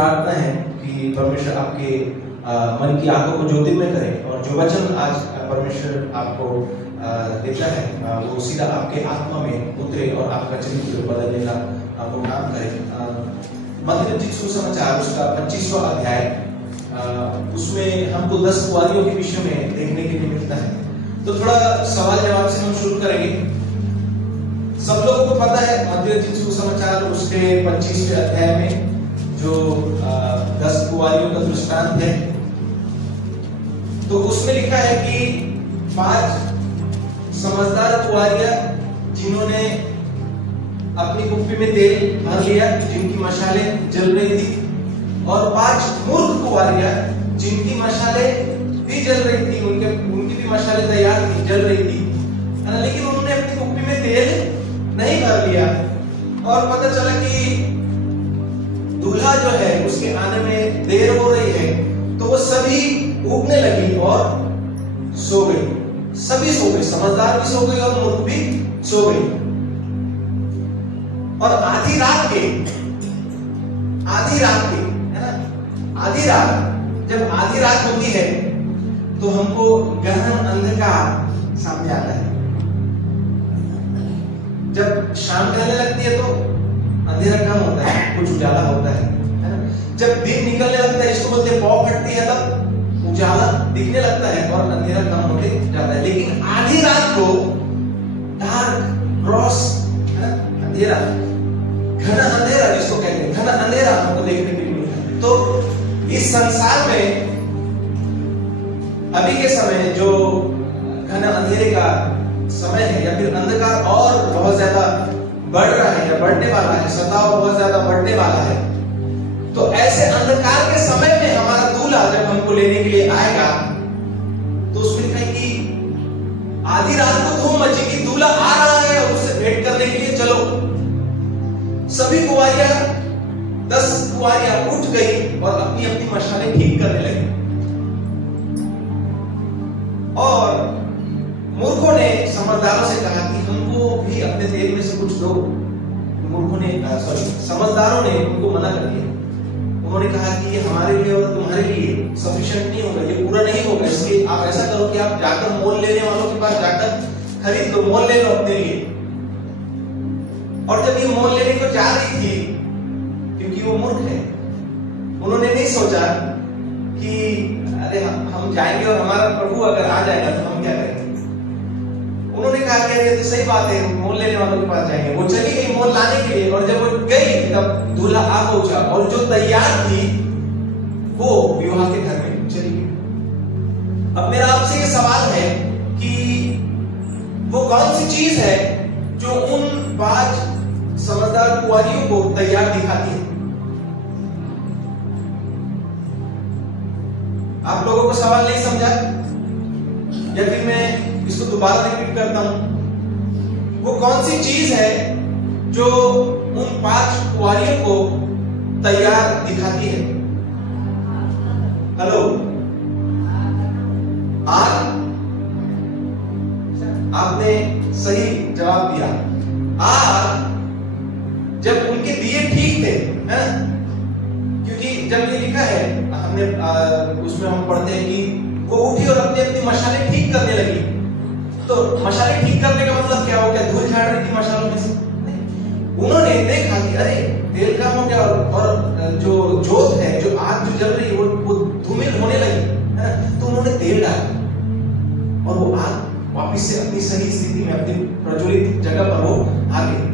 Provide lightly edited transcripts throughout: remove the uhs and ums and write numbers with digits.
प्रार्थना है कि परमेश्वर आपके मन की आंखों को ज्योतिर्मय करे और जो वचन आज परमेश्वर आपको देता है वो सीधा आपके आत्मा में उतरे और आपका चरित्र बदलने का वो काम करे। मत्ती रचित सुसमाचार उसका 25वां अध्याय, उसमें हमको 10 कुंवारियों के विषय में देखने के लिए मिलता है। तो थोड़ा सवाल जवाब से हम शुरू करेंगे। सब लोगों को पता है मत्ती रचित सुसमाचार उसके 25वें अध्याय में जो 10 कुंवारियों का दृष्टांत है, तो उसमें लिखा है कि 5 समझदार कुंवारियां जिन्होंने अपनी कुप्पी में तेल भर लिया, जिनकी मशालें जल रही थी, और 5 मूर्ख कुंवारियां जिनकी मशालें भी जल रही थी, उनकी भी मशालें तैयार थी, जल रही थी, लेकिन उन्होंने अपनी कुप्पी में तेल नहीं भर लिया। और पता चला कि दूल्हा जो है उसके आने में देर हो रही है, तो वो सभी उगने लगी और सो गई। सभी सो गए, समझदार भी सो गई और मूर्ख भी सो गई। और आधी रात के है ना, आधी रात, जब आधी रात होती है तो हमको गहन अंधकार सामने आता है। जब शाम ढलने लगती है तो अंधेरा कम होता है, कुछ उजाला होता है ना। जब दिन निकलने लगता है, इसको बोलते हैं पौ फटती है, तब उजाला दिखने लगता है और अंधेरा कम होते जाता है। लेकिन आधी रात को डार्क क्रॉस अंधेरा, घना अंधेरा जिसको कहते हैं, घना अंधेरा हमको देखने के लिए मिलता है। तो इस संसार में अभी के समय जो घना अंधेरे का समय है या फिर अंधकार और बहुत ज्यादा बढ़ रहा है या बढ़ने वाला है, सताव बहुत ज्यादा बढ़ने वाला है, तो ऐसे अंधकार के समय में हमारा दूल्हा जब हमको लेने के लिए आएगा तो उसमें लिखा है कि आधी रात को धूम मची कि दूल्हा आ रहा है और उससे भेंट करने के लिए चलो। सभी कुंवारियां 10 कुंवारियां उठ गई और अपनी अपनी मशालें ठीक करने लगी। और मूर्खों ने समझदारों से कहा कि हमको भी अपने तेल में से कुछ दो। मूर्खों ने समझदारों ने उनको मना कर दिया। उन्होंने कहा कि ये हमारे लिए और तुम्हारे लिए सफिशिएंट नहीं होगा, ये पूरा नहीं होगा, इसलिए आप ऐसा करो कि आप जाकर मोल लेने वालों के पास जाकर खरीद लो, मोल ले लो अपने लिए। और जब ये मोल लेने को जा रही थी, क्योंकि वो मूर्ख है, उन्होंने नहीं सोचा कि अरे हम जाएंगे और हमारा प्रभु अगर आ जाएगा तो हम क्या करेंगे। उन्होंने कहा कि ये तो सही बात है, मोल लेने वालों के पास जाएंगे। वो चली गई मोल लाने के लिए, और जब वो गई तब दूल्हा आ पहुंचा और जो तैयार थी वो विवाह के घर में चली गई। अब मेरा आपसे ये सवाल है कि वो कौन सी चीज है जो उन 5 समझदार कुंवारियों को तैयार दिखाती है? आप लोगों को सवाल नहीं समझा या फिर मैं इसको दोबारा रिपीट करता हूं? वो कौन सी चीज है जो उन 5 कुंवारियों को तैयार दिखाती है? हेलो, आग? आपने सही जवाब दिया। आग, जब उनके दिए ठीक थे, है? क्योंकि जब ये लिखा है हमने उसमें हम पढ़ते हैं कि वो उठी और अपनी अपनी मशालें ठीक करने लगी। तो मशालें ठीक करने का मतलब क्या हो गया? धूल झाड़ रही थी मशालों में से। उन्होंने देखा कि अरे तेल कम हो गया और जो जोत है, जो आग जो जल रही है वो धूमिल होने लगी, है? तो उन्होंने तेल डाला और वो आग वापिस से अपनी सही स्थिति में, अपनी प्रज्वलित जगह पर वो आ गई।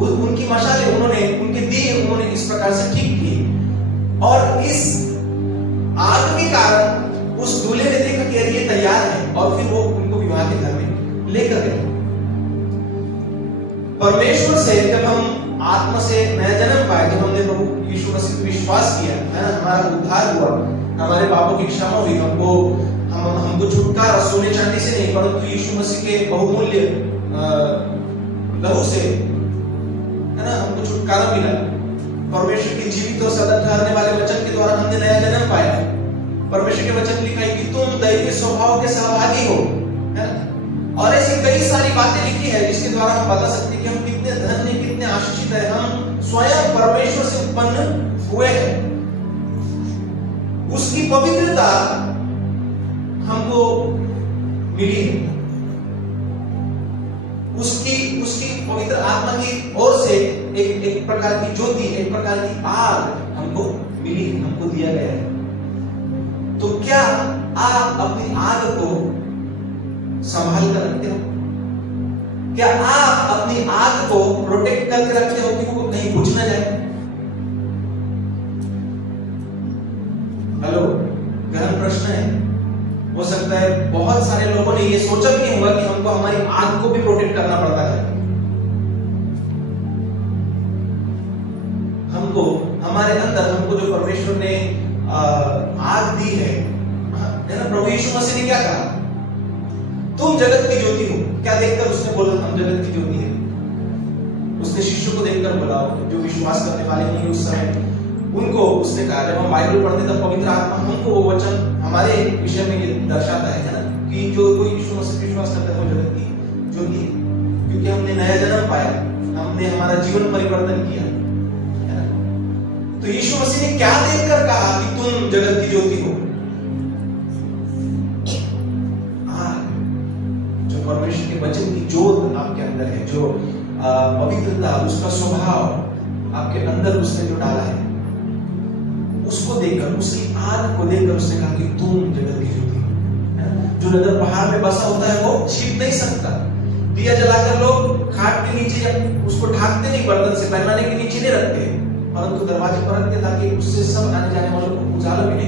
उनकी मशालें उन्होंने, उनके दिए उन्होंने इस प्रकार से ठीक की, और इस आग के कारण उस दूल्हे ने देखा कि ये तैयार है, और फिर वो उनको विवाह के घर में लेकर गए। परमेश्वर से जब हम आत्मा से नया जन्म पाए, जब हमने प्रभु यीशु मसीह पर विश्वास किया, है ना, हमारा उद्धार हुआ, हमारे पापों की क्षमा हुई, हमको छुटकारा सोने चांदी से नहीं परंतु यीशु मसीह के बहुमूल्य लहू से, है ना, हमको छुटकारा मिला। परमेश्वर के जीवित और सदा ठहरने वाले वचन के द्वारा हमने नया जन्म पाया। परमेश्वर के वचन लिखा है कि तुम दैवीय स्वभाव के सहभागी हो, है ना। और ऐसी कई सारी बातें लिखी है जिसके द्वारा हम बता सकते हैं कि हम कितने धन्य, कितने आशीषित है। हम स्वयं परमेश्वर से उत्पन्न हुए हैं, उसकी पवित्रता हमको मिली है। उसकी पवित्र आत्मा की ओर से एक प्रकार की ज्योति, एक प्रकार की आग हमको मिली, हमको दिया गया है। तो क्या आप अपनी आग को संभाल कर रखते हो? क्या आप अपनी आग को प्रोटेक्ट करके रखते हो कि वो कहीं बुझ ना जाए? हेलो, गहन प्रश्न है। हो सकता है बहुत सारे लोगों ने ये सोचा भी नहीं होगा कि हमको हमारी आग को भी प्रोटेक्ट करना पड़ता है। हमको हमारे अंदर, हमको जो परमेश्वर ने आग दी है ना, प्रभु यीशु मसीह ने क्या कहा? तुम जगत की ज्योति हो। क्या देखकर उसने बोला हम जगत की ज्योति है? उसने शिष्यों को देखकर बोला, जो विश्वास करने वाले नहीं उस समय, उनको उसने कहा। जब हम बाइबल पढ़ते तब पवित्र आत्मा हमको वो वचन हमारे विषय में ये दर्शाता है ना, कि जो कोई यीशु मसीह विश्वास करता है वो जगत की ज्योति है, क्योंकि हमने नया जन्म पाया, हमने हमारा जीवन परिवर्तन किया है ना। तो यीशु मसीह ने क्या देखकर कहा कि तुम जगत की ज्योति हो? जो परमेश्वर के वचन की ज्योत आपके अंदर है, जो पवित्रता, उसका स्वभाव आपके अंदर उसने जो डाला है, उसको देखकर, उसकी आग को देखकर उसने कहा कि तुम जगत की ज्योति हो। जो नगर पहाड़ में बसा होता है वो छिप नहीं सकता। दिया जलाकर लोग खाट के नीचे या उसको ढाकते नहीं, बर्तन से पैमाने के नीचे नहीं रखते, परंतु दरवाजे पर रखते ताकि उससे सब आने जाने वालों को उजाला मिले।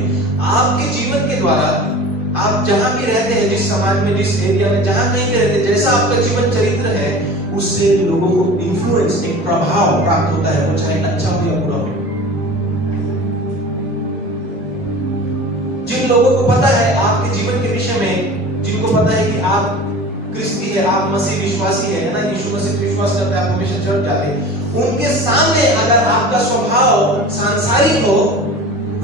आपके जीवन के द्वारा आप जहां भी रहते हैं, जिस समाज में, जिस एरिया में, जहां कहीं भी रहते हैं, जैसा आपका जीवन चरित्र है, उससे लोगों को इन्फ्लुएंस, एक प्रभाव प्राप्त होता है, वो चाहे अच्छा हो या बुरा हो। जिन लोगों को पता है आपके जीवन के विषय में, जिनको पता है कि आप क्रिस्ती है, आप मसीह विश्वासी है ना, यीशु मसीह विश्वास करते हैं, आप हमेशा चर्च जाते हैं, उनके सामने अगर आपका स्वभाव सांसारिक हो,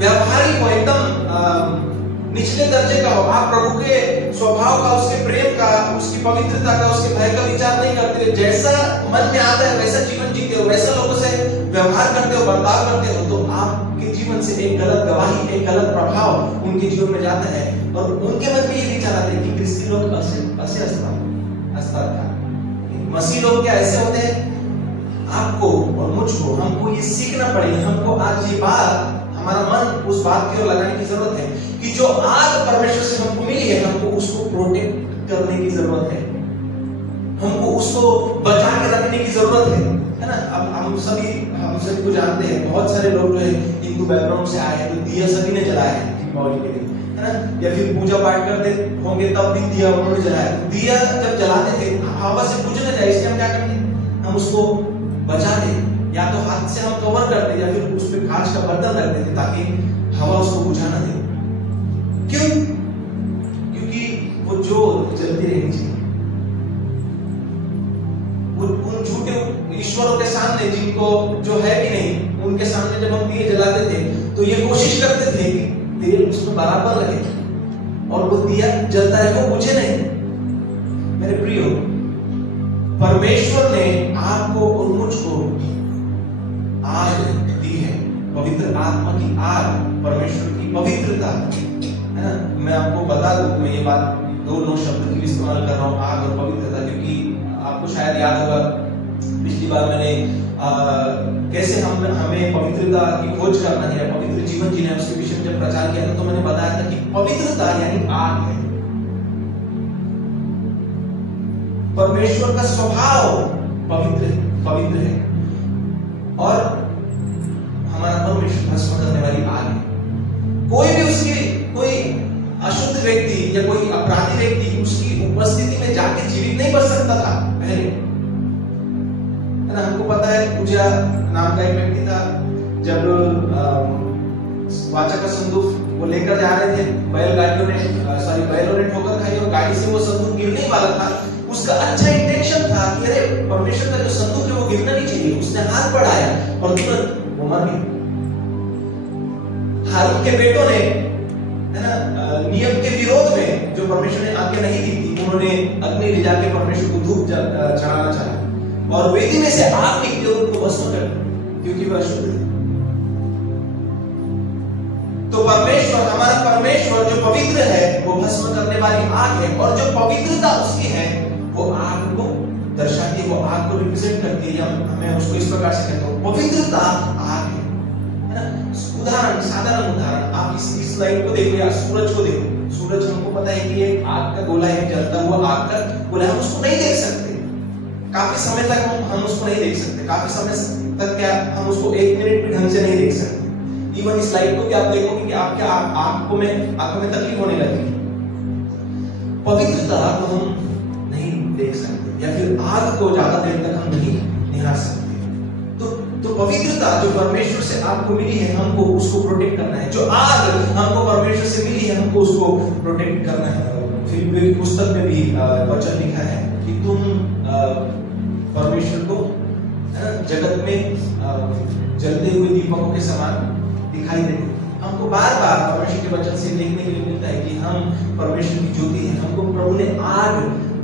व्यवहारिक हो, एकदम निचले दर्जे का हो, आप प्रभु के स्वभाव का, उसके प्रेम का, उसकी पवित्रता का, उसके भय का विचार नहीं करते, जैसा मन में आता है वैसा जीवन जीते हो, वैसा लोगों से व्यवहार करते हो, बर्ताव करते हो, तो आपके जीवन से एक गलत गवाही, एक गलत प्रभाव उनके जीवन में जाता है, और उनके मन में ये विचार आता है कि क्रिस्ती लोग ऐसे अस्तर था। मसीह लोग क्या ऐसे होते हैं? आपको और मुझको, हमको ये सीखना पड़ेगा। हमको आज ये बात, हमारा मन उस बात की ओर लगाने की जरूरत है कि जो आग परमेश्वर से हमको मिली है, हमको उसको प्रोटेक्ट करने की जरूरत है, हमको उसको बचा के रखने की जरूरत है ना। अब हम सभी को जानते हैं, बहुत सारे लोग जो है हिंदू बैकग्राउंड से आए हैं, तो दिया सभी ने जलाया है दीपावली के दिन, है ना, या फिर पूजा पाठ करते होंगे तब भी दिया उन्होंने जलाया। दिया जब जलाते थे हवा से बुझ न जाए, इसलिए हम क्या करते, हम उसको बचा दें, या तो हाथ से हम कवर करते या फिर उस पर कांच का बर्तन रख देते ताकि हवा उसको बुझा न दे। क्यों? क्योंकि वो जो जलती रहनी चाहिए। उन झूठे ईश्वरों के सामने, जिनको जो है भी नहीं, उनके सामने जब हम दिए जलाते थे तो ये कोशिश करते थे कि तेल उसमें बराबर रहे और वो दिया जलता रहे, वो बुझे नहीं। मेरे प्रियो, परमेश्वर ने आपको और मुझको आग दी है, पवित्र आत्मा की आग, परमेश्वर की पवित्रता, है ना। मैं आपको बता दूं, मैं ये बात दो शब्द की इस्तेमाल कर रहा हूं, आग और पवित्रता, क्योंकि आपको शायद याद होगा पिछली बार मैंने कैसे हमें पवित्रता की खोज करना है, पवित्र जीवन जीना है, उसके विषय में जब प्रचार किया था, तो मैंने बताया था कि पवित्रता यानी आग है। परमेश्वर का स्वभाव पवित्र है और हमारा परमेश्वर भस्म करने वाली आग है। कोई अशुद्ध व्यक्ति या कोई अपराधी व्यक्ति उसकी उपस्थिति में जाके जीवित नहीं बच सकता था पहले, है ना। हमको पता है, पूजा नाम का एक व्यक्ति था, जब वाचा का संदूक वो लेकर जा रहे थे, बैलों ने ठोकर खाई और गाड़ी से वो संदूक गिरने वाला था। उसका अच्छा इंटेंशन था कि अरे परमेश्वर का जो संदूक है वो गिरना नहीं चाहिए, उसने हाथ बढ़ाया और तुरंत वो मर गया। हारून के बेटों ने, है ना, नियम के विरोध में, जो परमेश्वर ने आज्ञा नहीं दी थी, उन्होंने अग्नि ले जाके परमेश्वर को धूप चढ़ाना चाहा और वेदी में से आग निकली और उनको भस्म कर, क्योंकि वह अशुद्ध थे। परमेश्वर, हमारा परमेश्वर जो पवित्र है वो भस्म करने वाली आग है, और जो पवित्रता उसकी है वो आग को दर्शाती है, वो आग को रिप्रेजेंट करती है। मैं उसको इस प्रकार से कहता हूँ, पवित्रता आग है ना। उदाहरण, साधारण उदाहरण, आप इस स्लाइड को देखो या सूरज को देखो। सूरज हमको पता है कि एक आग का गोला है, जलता हुआ आग का गोला, हम उसको नहीं देख सकते काफी समय तक, हम उसको नहीं देख सकते काफी समय तक, क्या हम उसको एक मिनट भी ढंग से नहीं देख सकते। इवन इस लाइट को भी आप देखोगे कि आपके आंखों में तकलीफ होने लगेगी। पवित्रता को हम नहीं देख सकते, या फिर आग को ज्यादा देर तक हम नहीं निहार सकते। तो पवित्रता जो परमेश्वर से आपको मिली है, हमको उसको प्रोटेक्ट करना है। जो आग हमको परमेश्वर से मिली है, हमको उसको प्रोटेक्ट करना है। फिलिप्पियों की पुस्तक में भी वचन लिखा है कि तुम परमेश्वर को जगत में जलते हुए दीपकों के समान दिखाई देते। हमको बार बार परमेश्वर के वचन से देखने के लिए मिलता है कि हम परमेश्वर की ज्योति है। हमको प्रभु ने आग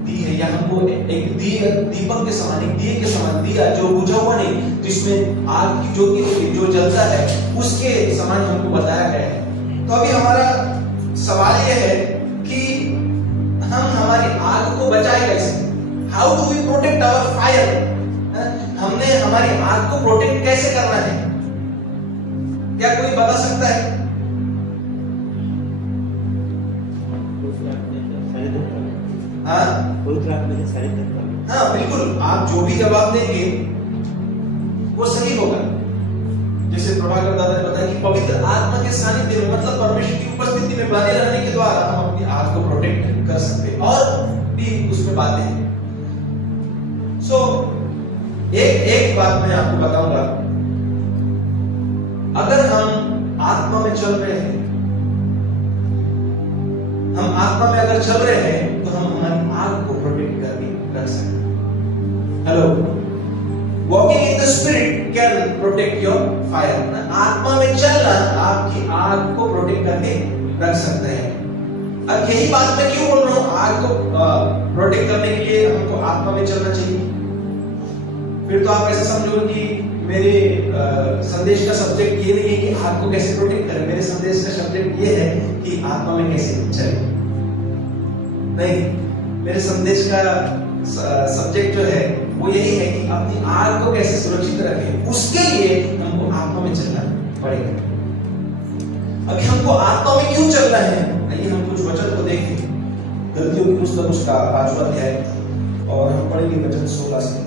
दी है, या हमको एक दीपक के समान, एक दिए के समान दिया जो बुझा हुआ नहीं, जिसमें आग की ज्योति होती जो जलता है, उसके समान हमको बताया गया है। तो अभी हमारा सवाल यह है कि हम हमारी आग को बचाए कैसे? How do we protect our fire? हमने हमारी आग को प्रोटेक्ट कैसे करना है? क्या कोई बता सकता है? हाँ बिल्कुल, आप जो भी जवाब देंगे वो सही होगा। जैसे प्रभाकर दादा ने बताया कि पवित्र आत्मा के सानिध्य में, मतलब परमेश्वर की उपस्थिति में बने रहने के द्वारा हम अपनी आग को प्रोटेक्ट कर सकते हैं, और भी उसमें बातें हैं। एक बात मैं आपको बताऊंगा, अगर हम आत्मा में चल रहे हैं, हम आत्मा में अगर चल रहे हैं, तो हम हमारी आग को प्रोटेक्ट करके रख सकते हैं। Hello, walking in the spirit can protect your fire. आत्मा में चलना आपकी आग को प्रोटेक्ट करके रख सकते हैं। अब यही बात मैं क्यों बोल रहा हूं, आग को प्रोटेक्ट करने के लिए हमको आत्मा में चलना चाहिए। फिर तो आप ऐसा समझोगे कि मेरे संदेश का सब्जेक्ट ये नहीं है कि आग को कैसे प्रोटेक्ट करें, मेरे संदेश का सब्जेक्ट ये है कि आत्मा में कैसे चले। नहीं, मेरे संदेश का सब्जेक्ट जो है वो यही है कि अपनी आग को कैसे सुरक्षित रखें, उसके लिए हमको आत्मा में चलना पड़ेगा। अभी हमको आत्मा में क्यों चलना है, आइए हम कुछ वचन को देखें। गलतियों की पुस्तक उसका 5वां अध्याय, और हम पढ़ेंगे वचन 16 से।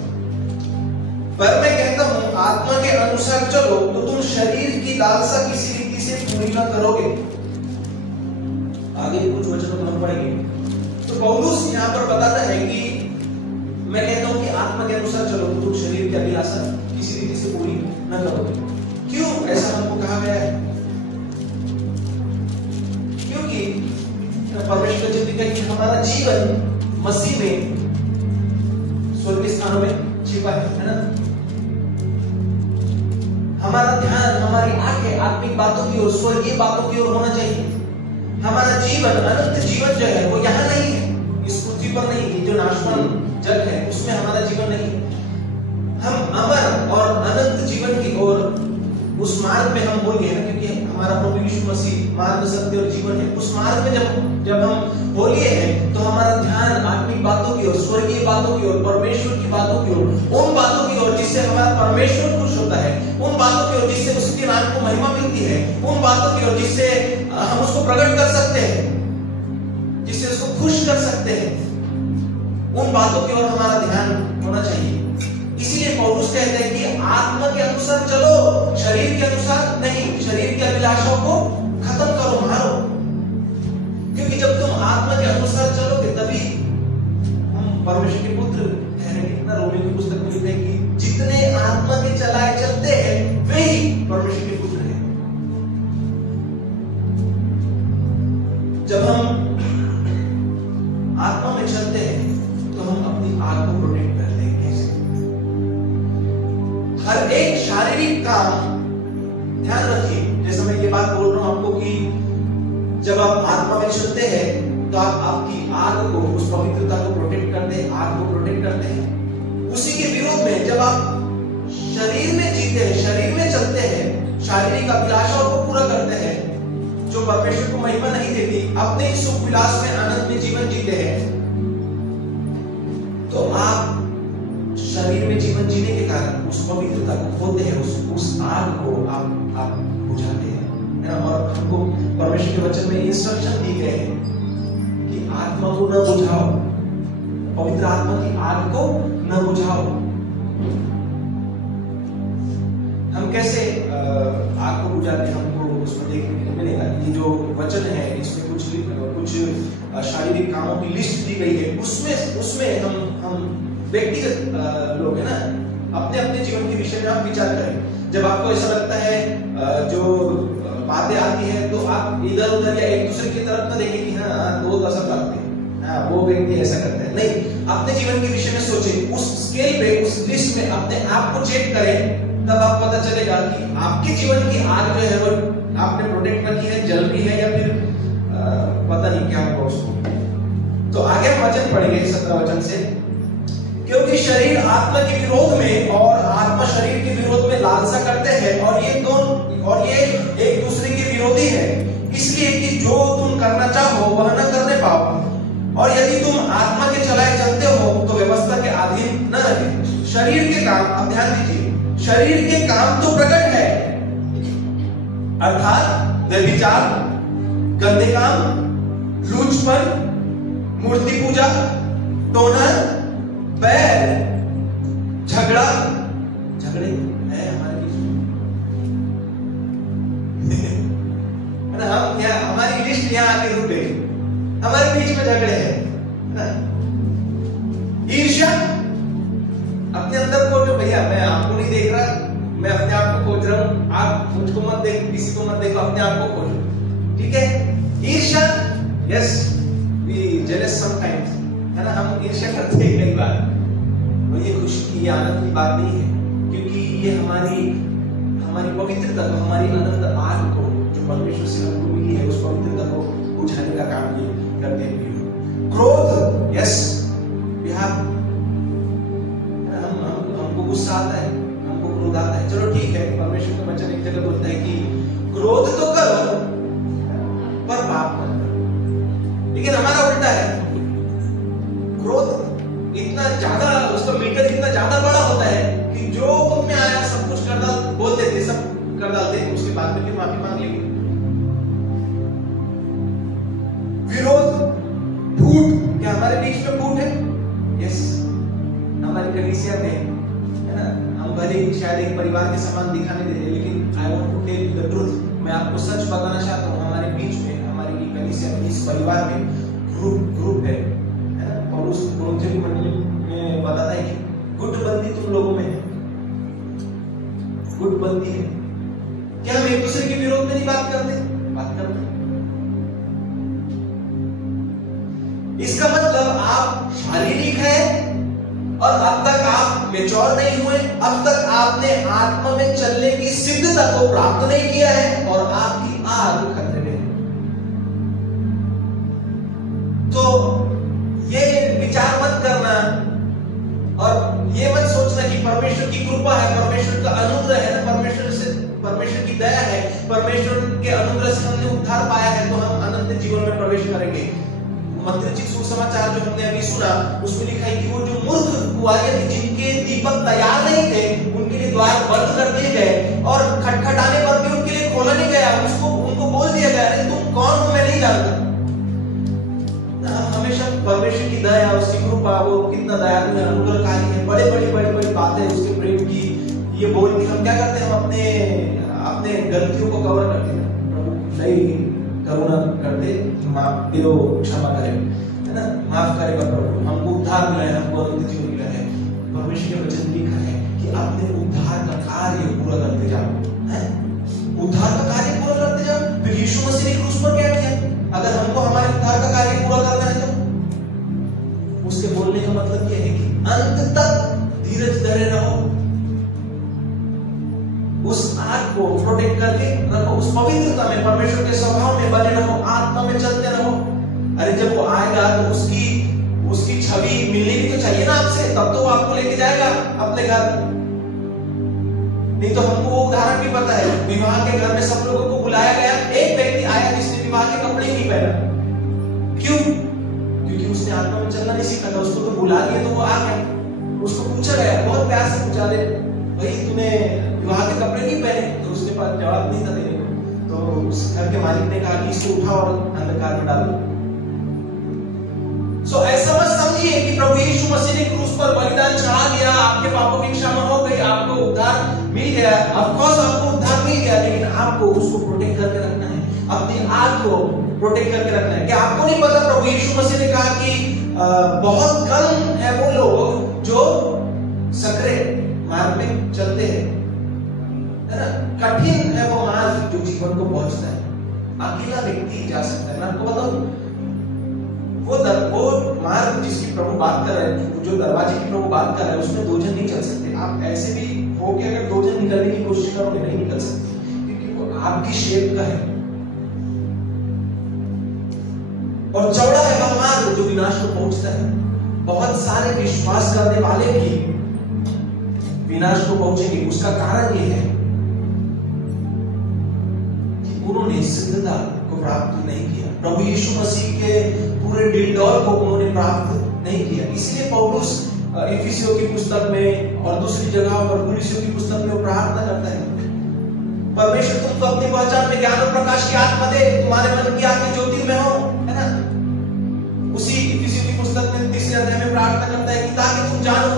पर मैं कहता हूं, आत्मा के अनुसार चलो तो तुम शरीर की लालसा किसी रीति से पूरी न करोगे। आगे कुछ वचनों को हम पढ़ेंगे। तो पौलुस यहाँ पर बताता है कि मैं कहता हूं कि आत्मा के अनुसार चलो तो तुम शरीर की अभिलाषा किसी रीति से पूरी न करोगे। क्यों ऐसा हमको कहा गया है? क्योंकि परमेश्वर ने लिखा है कि हमारा जीवन मसीह में स्वर्गीय स्थानों में छिपा है ना। हमारा ध्यान, हमारी आंखें आत्मिक बातों की ओर, स्वर्गीय बातों की ओर होना चाहिए। हमारा जीवन, अनंत जीवन जो है वो यहाँ नहीं है, इस पृथ्वी पर नहीं है। जो नाशवान जग है उसमें हमारा जीवन नहीं है। हम अमर और अनंत जीवन की ओर, उस मार्ग में हम होंगे, क्योंकि हमारा प्रभु यीशु मसीह मार्ग, सत्य और जीवन है। उस मार्ग में जब हम हो लिए हैं, तो हमारा ध्यान आत्मिक बातों की ओर, स्वर्गीय बातों की ओर, परमेश्वर की बातों की ओर, उन बातों की ओर जिससे हमारा परमेश्वर खुश होता है, उन बातों की ओर जिससे उसके नाम को महिमा मिलती है, उन बातों की ओर जिससे हम उसको प्रकट कर सकते हैं, जिससे उसको खुश कर सकते हैं, उन बातों की ओर हमारा ध्यान होना चाहिए। इसीलिए पौलुस कहते हैं कि आत्मा के अनुसार चलो, शरीर के अनुसार नहीं। शरीर की अभिलाषाओं को खत्म करो, मारो। क्योंकि जब तुम आत्मा के अनुसार चलोगे तभी हम परमेश्वर के पुत्र ठहरेंगे ना। रोमियो की पुस्तक में लिखा है कि जितने आत्मा के चलाए चलते हैं वे ही परमेश्वर के पुत्र हैं। जब हम आत्मा में चलते हैं तो हम अपनी आग को प्रोटेक्ट करते हैं। हर एक शारीरिक काम, ध्यान रखिए, जैसे मैं ये बात बोल रहा हूं आपको कि जब आप आत्मा में चलते हैं तो आप आपकी आग को, उस पवित्रता को प्रोटेक्ट करते हैं, आग को प्रोटेक्ट करते हैं। उसी के विरोध में जब आप शरीर में जीते हैं, शरीर में चलते हैं, शारीरिक अभिलाषाओं को पूरा करते हैं, जो परमेश्वर को महिमा नहीं देती, अपने सुख विलास में आनंद में जीवन जीते हैं, तो आप शरीर में जीवन जीने के कारण उस पवित्रता को खोते हैं, उस आग को आप बुझाते हैं, है ना। और हमको परमेश्वर के वचन में इंस्ट्रक्शन दी गए हैं कि आत्मा को न बुझाओ, पवित्र आत्मा की आग को न बुझाओ। हम कैसे आग को बुझाते हैं, हमको उसमें देखने को मिलेगा। ये जो वचन है इसमें कुछ शारीरिक कामों की लिस्ट दी गई है, उसमें हम व्यक्तिगत लोग है ना, अपने अपने जीवन के विषय में आप विचार करें। जब आपको ऐसा लगता है जो बातें आती है, तो आप इधर उधर या एक दूसरे की तरफ ना देखें कि हाँ दो तो सब लगते हैं, हाँ वो व्यक्ति ऐसा करता है, नहीं। अपने जीवन के विषय में सोचें, उस स्केल पे, उस लिस्ट में अपने आप को चेक करें, तब आप पता चलेगा कि आपके जीवन की आग जो है वो आपने प्रोटेक्ट रखी है, जल रही है, या फिर पता नहीं क्या होगा उसको। तो आगे हम वचन पढ़ेंगे 17 वचन से। क्योंकि शरीर आत्मा के विरोध में और आत्मा शरीर के विरोध में लालसा करते हैं, और ये एक दूसरे के विरोधी है, इसलिए कि जो तुम करना चाहो वह न करने पाओ। और यदि तुम आत्मा के चलाए चलते हो तो व्यवस्था के अधीन न रहे। शरीर के काम, अब ध्यान दीजिए, शरीर के काम तो प्रकट है, अर्थात व्यभिचार, गंदे काम, लूचपन, मूर्ति पूजा, टोना, बैर, झगड़े है हमारे बीच में। हम यहाँ, हमारी लिस्ट यहाँ आके रुके, हमारे बीच में झगड़े हैं, ईर्ष्या, अपने अंदर खोजो भैया, मैं आपको नहीं देख रहा, मैं अपने आप को खोज रहा हूं, आप मुझको मत देखो, किसी को मत देखो, अपने आप को खोजो, ठीक है। ईर्ष्या, यस वी जेलस समटाइम्स, है ना, हम ईर्ष्या करते हैं कई बार। और ये खुशी की, ये आनंद की बात नहीं है, क्योंकि ये हमारी पवित्रता को, हमारी आनंद आग को जो परमेश्वर से हमको मिली है, उस पवित्रता को बुझाने का काम ये करते हैं। क्रोध, यस वी हैव, हमको गुस्सा आता है, हमको क्रोध आता है, चलो ठीक है। परमेश्वर का वचन एक जगह बोलता है कि क्रोध तो करो पर पाप मत करो, लेकिन हमारा उल्टा है। क्रोध इतना ज्यादा, उसका मीटर इतना ज्यादा बड़ा होता है कि जो मुंह में आया सब कुछ बोल देते, सब कर डालते, उसके बाद में फिर माफी मांग लेंगे। विरोध, फूट, क्या हमारे बीच में फूट है? यस, हमारी कलीसिया में, है ना, हम भले ही शायद एक परिवार के समान दिखाने दे रहे, लेकिन I want to tell you the truth, मैं आपको सच बताना चाहता हूँ, हमारे बीच में, हमारी कलीसिया में, इस परिवार में ग्रुप है ना। और उस की मंडली में बताता है कि गुटबंदी तुम लोगों में है, गुटबंदी है। क्या हम एक दूसरे के विरोध में नहीं बात करते? इसका मतलब आप शारीरिक है और अब तक आप मैच्योर नहीं हुए, अब तक आपने आत्मा में चलने की सिद्धता को प्राप्त नहीं किया है, और आपकी आग खतरे में है। तो ये विचार मत करना और ये मत सोचना कि परमेश्वर की कृपा है, परमेश्वर का अनुग्रह है ना, परमेश्वर की दया है, परमेश्वर के अनुग्रह से हमने उद्धार पाया है, तो हम अनंत जीवन में प्रवेश करेंगे। मत्ती सुसमाचार जो हमने अभी सुना, उसमें लिखा है कि वो जो मूर्ख कुंवारियां थी, जिनके दीपक तैयार नहीं थे, उनके लिए द्वार बंद कर दिए गए, और खटखटाने पर भी उनके लिए खोला नहीं गया। उनको बोल दिया गया, अरे तुम कौन हो, मैं नहीं जानता। हमेशा परमेश्वर की दया, उसकी कृपा, वो कितना दयालु है, अनुग्रहकारी है, बड़ी बातें उसके प्रेम की, ये बोल के हम क्या करते हैं, हम अपने गलतियों को कवर करते हैं। प्रभु नहीं करुणा करते, माफ दिलो, क्षमा करे, है ना, माफ करेगा प्रभु, हमको उद्धार मिला है, हमको अनंत जीवन मिला है। परमेश्वर के वचन लिखा है कि अपने उद्धार का कार्य पूरा करते जाओ, है, उद्धार का कार्य पूरा करते जाओ। फिर यीशु मसीह ने क्रूस पर क्या किया? अगर हमको हमारे उद्धार का कार्य पूरा करना है, तो उसके बोलने का मतलब यह है कि अंत तक धीरज धरे रहो, उस आग को प्रोटेक्ट करके रखो, उस पवित्रता में, परमेश्वर के स्वभाव में बने रहो, आत्मा में चलते रहो। अरे जब वो आएगा तो उसकी छवि मिलनी भी तो चाहिए ना आपसे, तब तो वो आपको लेके जाएगा अपने घर। नहीं तो हमको वो उदाहरण भी पता है, विवाह के घर में सब लोगों को बुला बुलाया गया, एक व्यक्ति आया जिसने विवाह के कपड़े ही नहीं पहना। क्यों? क्योंकि उसने आत्मा में चलना नहीं सीखा था। उसको तो बुला दिया तो वो आ गया। उसको पूछा गया, बहुत प्यार से पूछा, दे भाई तूने विवाह के कपड़े नहीं पहने? तो उसके पास जवाब नहीं था देने को। तो उस घर के मालिक ने कहा कि इसको उठाओ और अंधकार में डालो। सो ऐसा मत समझिए कि प्रभु यीशु मसीह ने क्रूस पर बलिदान चढ़ा दिया, आपके पापों की क्षमा हो गई, आपको उद्धार मिल गया। ऑफ कोर्स आपको उद्धार मिल गया, लेकिन आपको उसको प्रोटेक्ट करके रखना है, अपनी आत्मा को प्रोटेक्ट करके रखना है। क्या आपको नहीं पता प्रभु यीशु मसीह ने कहा कि बहुत कम है वो लोग जो सकरे मार्ग में चलते हैं, है ना? कठिन है वो मार्ग जो जीवन को पहुंचता है। अकेला व्यक्ति जा सकता है। मैं आपको बताऊं, वो मार्ग जिसकी प्रभु बात कर रहे हैं, जो दरवाजे की प्रभु बात कर रहे हैं, उसमें दो जन नहीं चल सकते। आप ऐसे भी हो कि अगर दो जन निकलने की कोशिश करोगे नहीं निकल सकते, क्योंकि वो आपकी शेप का है। और चौड़ा है वह मार्ग जो विनाश को पहुंचता है। बहुत सारे विश्वास करने वाले भी विनाश को पहुंचेंगे। उसका कारण यह है कि उन्होंने सिद्धता को प्राप्त नहीं किया, प्रभु यीशु मसीह के पूरे डिलडोर को उन्होंने प्राप्त नहीं किया। इसलिए पौलुस इफिसियों की पुस्तक में और दूसरी जगहों पर कुरिन्थियों की पुस्तक में प्रार्थना करता है, परमेश्वर तुमको अपनी पहचान में ज्ञान और प्रकाश की आत्मा दे, तुम्हारे मन की आंखें ज्योति में हो, है ना? उसी इफिसियों की पुस्तक में 3 अध्याय में प्रार्थना करता है कि ताकि तुम जानो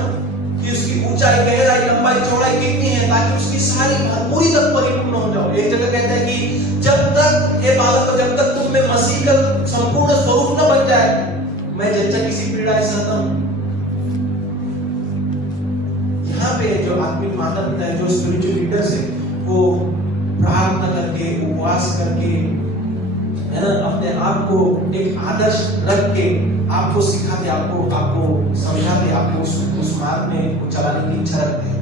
कि उसकी ऊंचाई, गहराई, लंबाई, चौड़ाई कितनी है, ताकि उसकी सारी भरपूरी तक परिपूर्ण हो जाओ। एक जगह कहता है कि जब तक हे बालक, जब तक तुम में मसीह का संपूर्ण स्वरूप न बन जाए, मैं जच्चा किसी पीड़ा सहता हूं। यहाँ पे जो आत्मिक माता पिता है, जो स्पिरिचुअल लीडर्स है, वो प्रार्थना करके, उपवास करके, है ना, अपने आप को एक आदर्श रख के आपको सिखाते, आपको समझाते, आपको उस मार्ग में चलाने की इच्छा रखते हैं।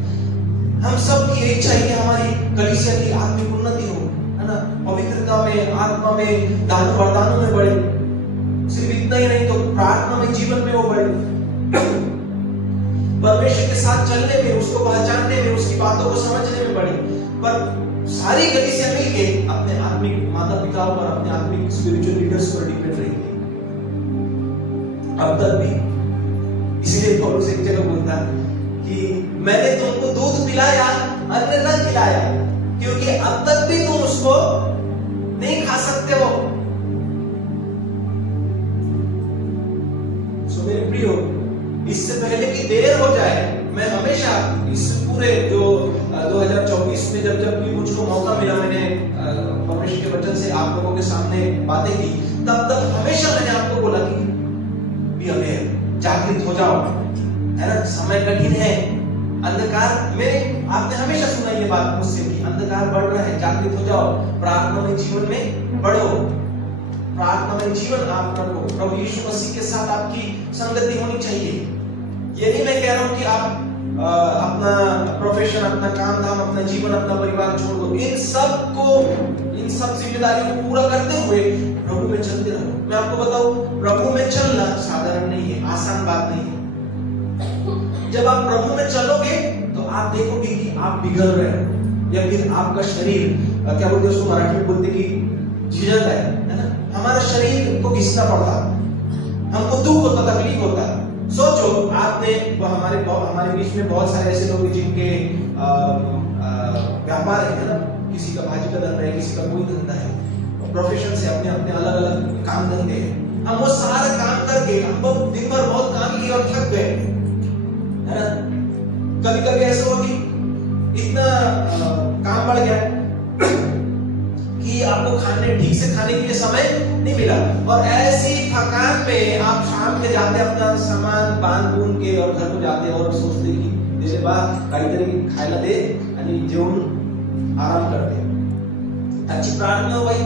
हम सब की यही चाहिए, हमारी कलीसिया की आत्मिक उन्नति हो, है ना, पवित्रता में, आत्मा में, दान वरदानों में बढ़े। सिर्फ इतना ही नहीं तो प्रार्थना में, जीवन में वो बढ़े, परमेश्वर के साथ चलने में, उसको पहचानने में, उसकी बातों को समझने में बढ़े। पर सारी कलीसिया मिलके अपने आत्मिक माता पिताओं पर, अपने आत्मिक स्पिरिचुअल लीडर्स पर डिपेंड रही है अब तक भी। इसलिए पौलुस एक जगह बोलता कि मैंने तुमको दूध पिलाया, अन्न न खिलाया, क्योंकि अब तक भी तुम उसको नहीं खा सकते हो। सो मेरे प्रियो, इससे पहले कि देर हो जाए, मैं हमेशा इस पूरे जो 2024 में जब भी मुझको मौका मिला, मैंने परमेश्वर के वचन से आप लोगों के सामने बातें की, तब हमेशा मैंने आपको बोला कि बी अवेयर, जागृत हो जाओ, है ना, समय कठिन है, अंधकार में। आपने हमेशा सुना ये बात मुझसे कि अंधकार बढ़ रहा है, जागृत हो जाओ, प्रार्थना में, जीवन में बढ़ो, प्रार्थना में जीवन आप रखो, प्रभु यीशु मसीह के साथ आपकी संगति होनी चाहिए। ये नहीं मैं कह रहा हूं कि आप अपना प्रोफेशन, अपना काम धाम, अपना जीवन, अपना परिवार छोड़ दो। इन सब जिम्मेदारियों को पूरा करते हुए प्रभु में चलते रहो। मैं आपको बताऊं, प्रभु में चलना साधारण नहीं है, आसान बात नहीं है। जब आप प्रभु में चलोगे तो आप देखोगे कि आप बिगड़ रहे हो, या फिर आपका शरीर, क्या बोलते हैं उसको मराठी में बोलते कि झिझक है ना, हमारा शरीर को घिसना पड़ता, हमको दुख होता, तकलीफ होता। सोचो, आपने हमारे बीच में बहुत सारे ऐसे लोग जिनके व्यापार है ना, किसी का भाजी का धंधा है, किसी का कोई धंधा है, प्रोफेशन से अपने अपने अलग अलग काम धंधे हैं। हम वो सारा काम करके, हम दिन भर बहुत काम किए और थक गए, है ना। कभी कभी ऐसा हुआ कि इतना काम बढ़ गया कि आपको ठीक से खाने के लिए समय नहीं मिला, और ऐसी थकान में आप शाम के जाते, अपना सामान बांध बूंद के और घर को जाते और सोचते कि जैसे काहीतरी खायला दे आणि जेवून आराम करते। अच्छी प्रार्थना हो भाई,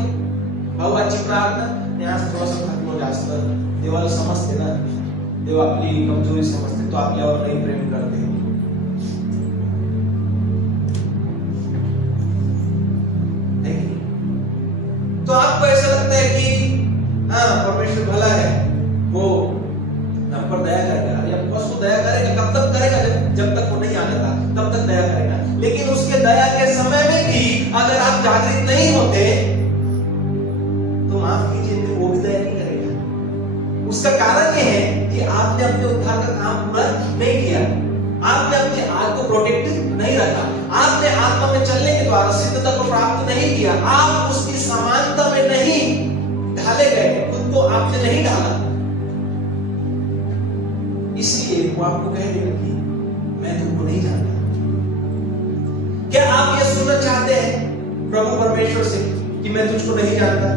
भाऊ, अच्छी प्रार्थना। यहाँ से थोड़ा सा थकलो जास्त, देवाला समजते ना, देव आपली कमजोरी समजते, तो आपल्यावर नहीं प्रेम करते। तो आपको ऐसा लगता है कि हाँ, परमेश्वर भला है, वो हम पर दया करेगा। अरे अब उसको दया करेगा, कब तक करेगा? जब तक वो नहीं आ जाता तब तक दया करेगा। लेकिन उसके दया के समय में भी अगर आप जागृत नहीं होते उसका कारण ये है कि आपने अपने उद्धार का काम पूरा नहीं किया, आपने अपने आप को प्रोटेक्ट नहीं रखा, आपने आत्मा में चलने के द्वारा सिद्धता को प्राप्त नहीं किया, आप उसकी समानता में नहीं ढाले गए, खुद को आपने नहीं ढाला। इसलिए वो आपको कह देगा कि मैं तुमको नहीं जानता। क्या आप ये सुनना चाहते हैं प्रभु परमेश्वर से कि मैं तुझको नहीं जानता?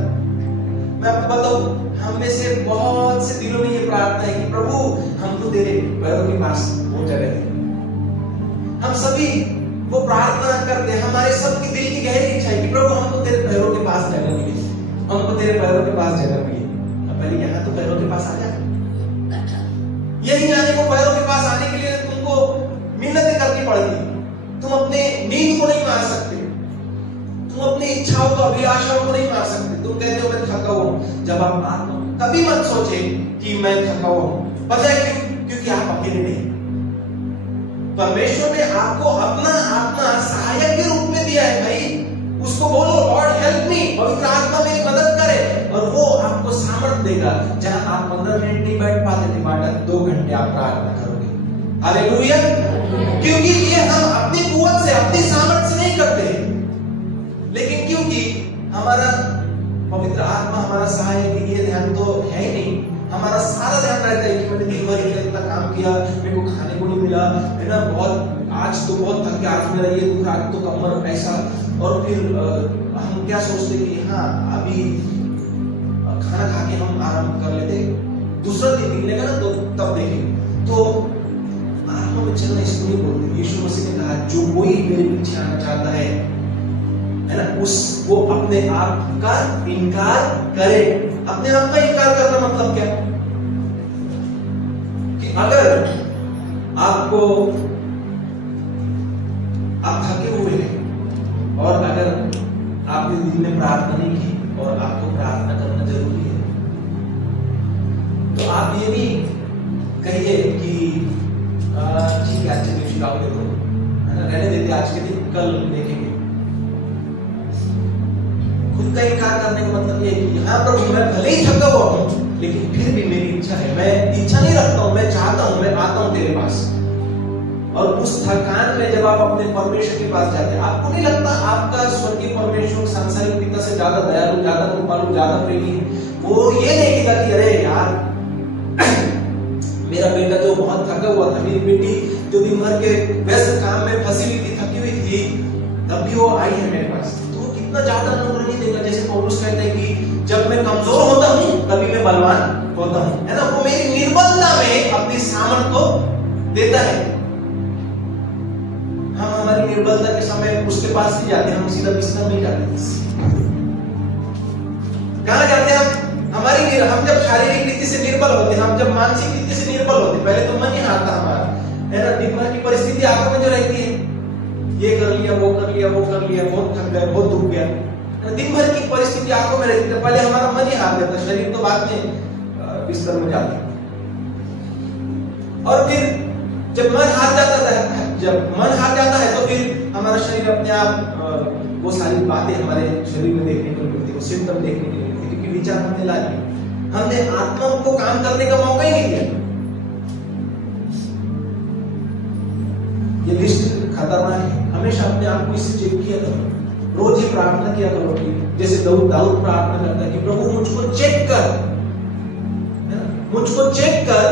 मैं आपको बताऊं, हम में से बहुत से दिलों में ये प्रार्थना है कि प्रभु हमको तेरे पैरों के पास वो जगह दे। हम सभी वो प्रार्थना करते हैं, हमारे सबकी दिल की गहरी इच्छा है कि प्रभु हमको तेरे पैरों के पास जगह मिले, हमको तेरे पैरों के पास जगह मिले। अब पहले यहाँ तो पैरों के पास आ जा, यही आने को, पैरों के पास आने के लिए तुमको मिन्नतें करनी पड़ती। तुम अपने नींद को नहीं मार सकते, तुम अपनी इच्छाओं को, अभिलाषाओं को नहीं मार सकते। तुम कहते हो मैं थका हुआ हूं, जब आप आत्मा, कभी मत सोचे कि मैं थका हुआ हूं। पता है क्यों? क्योंकि आप अकेले नहीं, परमेश्वर ने आपको अपना आत्मा सहायक के रूप में दिया है। भाई उसको बोलो लॉर्ड हेल्प मी, पवित्र आत्मा मेरी मदद करे, और वो आपको सामर्थ्य देगा। जहां आप 15 मिनट नहीं बैठ पाते थे, बाटा 2 घंटे आप प्रार्थना करोगे। हालेलुया। क्योंकि ये हम अपनी कुवत से, अपनी सामर्थ्य से नहीं करते, लेकिन क्योंकि हमारा पवित्र आत्मा हमारा सहायक है, ये ध्यान तो है ही नहीं। हमारा सारा ध्यान रहता है कि मैंने दिन भर इतना काम किया, मेरे को खाने को नहीं मिला, है ना, बहुत आज तो बहुत थक के, आज मेरा ये दुख, आज तो कमर ऐसा, और फिर हम क्या सोचते कि हाँ अभी खाना खा के हम आराम कर लेते, दूसरा दिन निकलेगा ना तो तब देखेंगे। तो आत्मा में चलना इसको नहीं बोलते। यीशु मसीह ने कहा जो कोई मेरे पीछे आना चाहता है ना, वो अपने आप का इनकार करे। अपने आप का इनकार करना मतलब क्या? कि अगर आपको, आप थके हुए हैं और अगर आपने दिन में प्रार्थना नहीं की और आपको प्रार्थना करना जरूरी है, तो आप ये भी कहिए कि ठीक है आज के दिन आओगे तो, है ना, रहने देते आज के दिन, कल देखेंगे। खुद का इनकार करने का मतलब ये है कि हाँ प्रभु मैं भले ही थका हुआ हूं, लेकिन फिर भी मेरी इच्छा है, मैं इच्छा नहीं रखता हूं, मैं चाहता हूं, मैं आता हूं तेरे पास। और उस थकान में जब आप अपने परमेश्वर के पास जाते हैं, आपको नहीं लगता आपका स्वर्गीय परमेश्वर सांसारिक पिता से ज्यादा दयालु, ज्यादा कृपालु, ज्यादा प्रेमी है? वो ये नहीं कहता कि अरे यार मेरा बेटा जो बहुत थका हुआ था, मेरी बेटी जो दिन भर के व्यस्त काम में फंसी हुई थी, थकी हुई थी, तब भी वो आई है मेरे पास, तो वो कितना ज्यादा नम्र नहीं देगा। जैसे पौलुस कहते हैं कि जब मैं कमजोर होता हूँ तभी मैं बलवान होता हूँ, है ना। वो मेरी निर्बलता में अपनी सामर्थ को देता है। हम हमारी निर्बलता के समय उसके पास नहीं जाते, हम सीधा बिस्तर में जाते। कहां जाते हैं हम जब शारीरिक रीति से निर्बल होते हैं, हम जब मानसिक रीति से निर्बल होते हैं। पहले तो मन ही हारता हमारा, है ना। दिन भर की परिस्थिति आंखों में जो रहती है, ये कर लिया, वो कर लिया, वो कर लिया, बहुत थक गए, बहुत दुख गया, दिन भर की परिस्थिति आंखों में रहती है। पहले हमारा मन ही हार जाता, शरीर तो बाद में बिस्तर में जाता। और फिर जब मन हार जाता है तो फिर हमारा शरीर अपने आप वो सारी बातें हमारे शरीर में देखने को मिलती है, सिम्टम देखने को मिलती है, क्योंकि विचार हमने ला लिए, हमने आत्मा को काम करने का मौका ही नहीं दिया। ये लिस्ट खतरनाक है। हमेशा अपने आप को इससे चेक किया करो, रोज ही प्रार्थना किया करो कि जैसे दाऊद प्रार्थना करता है कि प्रभु मुझको चेक कर, है ना, मुझको चेक कर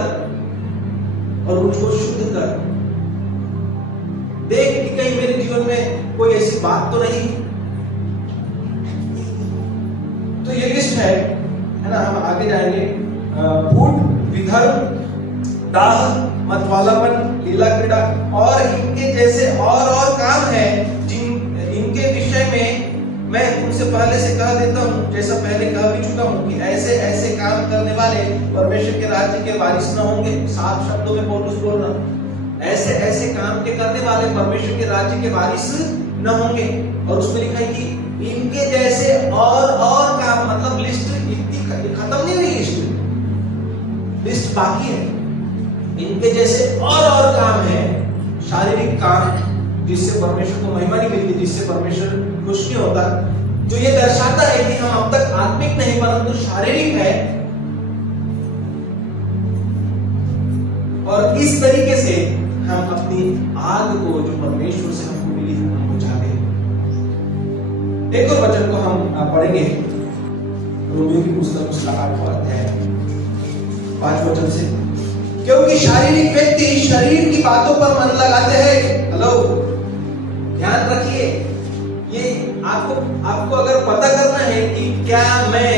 और मुझको शुद्ध कर, देख कि कहीं मेरे जीवन में कोई ऐसी बात तो नहीं। तो ये लिस्ट है ना। हम आगे जाएंगे। फूट, विधर्म, दाह, मतवालापन, लीला क्रीड़ा और इनके जैसे और काम है इनके विषय में मैं तुमसे पहले से कह देता हूं, जैसा पहले कह भी चुका हूं कि ऐसे ऐसे काम करने वाले परमेश्वर के राज्य के वारिस न होंगे। 7 शब्दों में पौलुस बोल रहा, ऐसे ऐसे काम के करने वाले परमेश्वर के राज्य के वारिस न होंगे। और उसमें लिखा है कि इनके जैसे और काम, मतलब लिस्ट इतनी खत्म नहीं हुई, लिस्ट बाकी है। इनके जैसे और काम है, शारीरिक काम जिससे परमेश्वर को महिमा नहीं मिलती, जिससे परमेश्वर खुश नहीं होता, जो ये दर्शाता है कि हम अब तक आत्मिक नहीं परंतु शारीरिक है। और इस तरीके से हम अपनी आग को जो परमेश्वर से हमको मिली हम बुझाते हैं। एक और वचन को हम पढ़ेंगे, रोमियो की पुस्तक उसका 8वां अध्याय 5 वचन से। क्योंकि शारीरिक व्यक्ति शरीर की बातों पर मन लगाते हैं। हेलो, ध्यान रखिए, ये आपको अगर पता करना है कि क्या मैं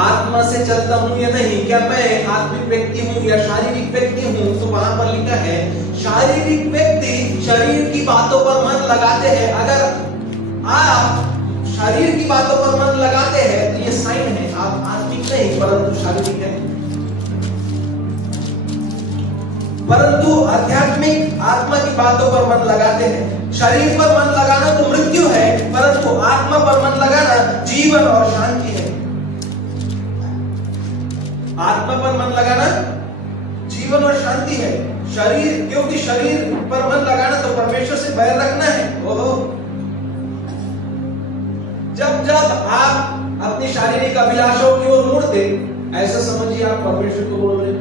आत्मा से चलता हूं या नहीं, क्या मैं आत्मिक व्यक्ति हूं या शारीरिक व्यक्ति हूं, तो वहां पर लिखा है शारीरिक व्यक्ति शरीर की बातों पर मन लगाते हैं। अगर आप शरीर की बातों पर मन लगाते हैं तो ये साइन है आप आत्मिक नहीं परंतु शारीरिक है। परंतु आध्यात्मिक आत्मा की बातों पर मन लगाते हैं। शरीर पर मन लगाना तो मृत्यु है, परंतु आत्मा पर मन लगाना जीवन और शांति है। आत्मा पर मन लगाना जीवन और शांति है। शरीर, क्योंकि शरीर पर मन लगाना तो परमेश्वर से बैर रखना है। ओहो, जब आप अपनी शारीरिक अभिलाषाओं की ओर मुड़ते, ऐसा समझिए आप परमेश्वर को बोल रहे,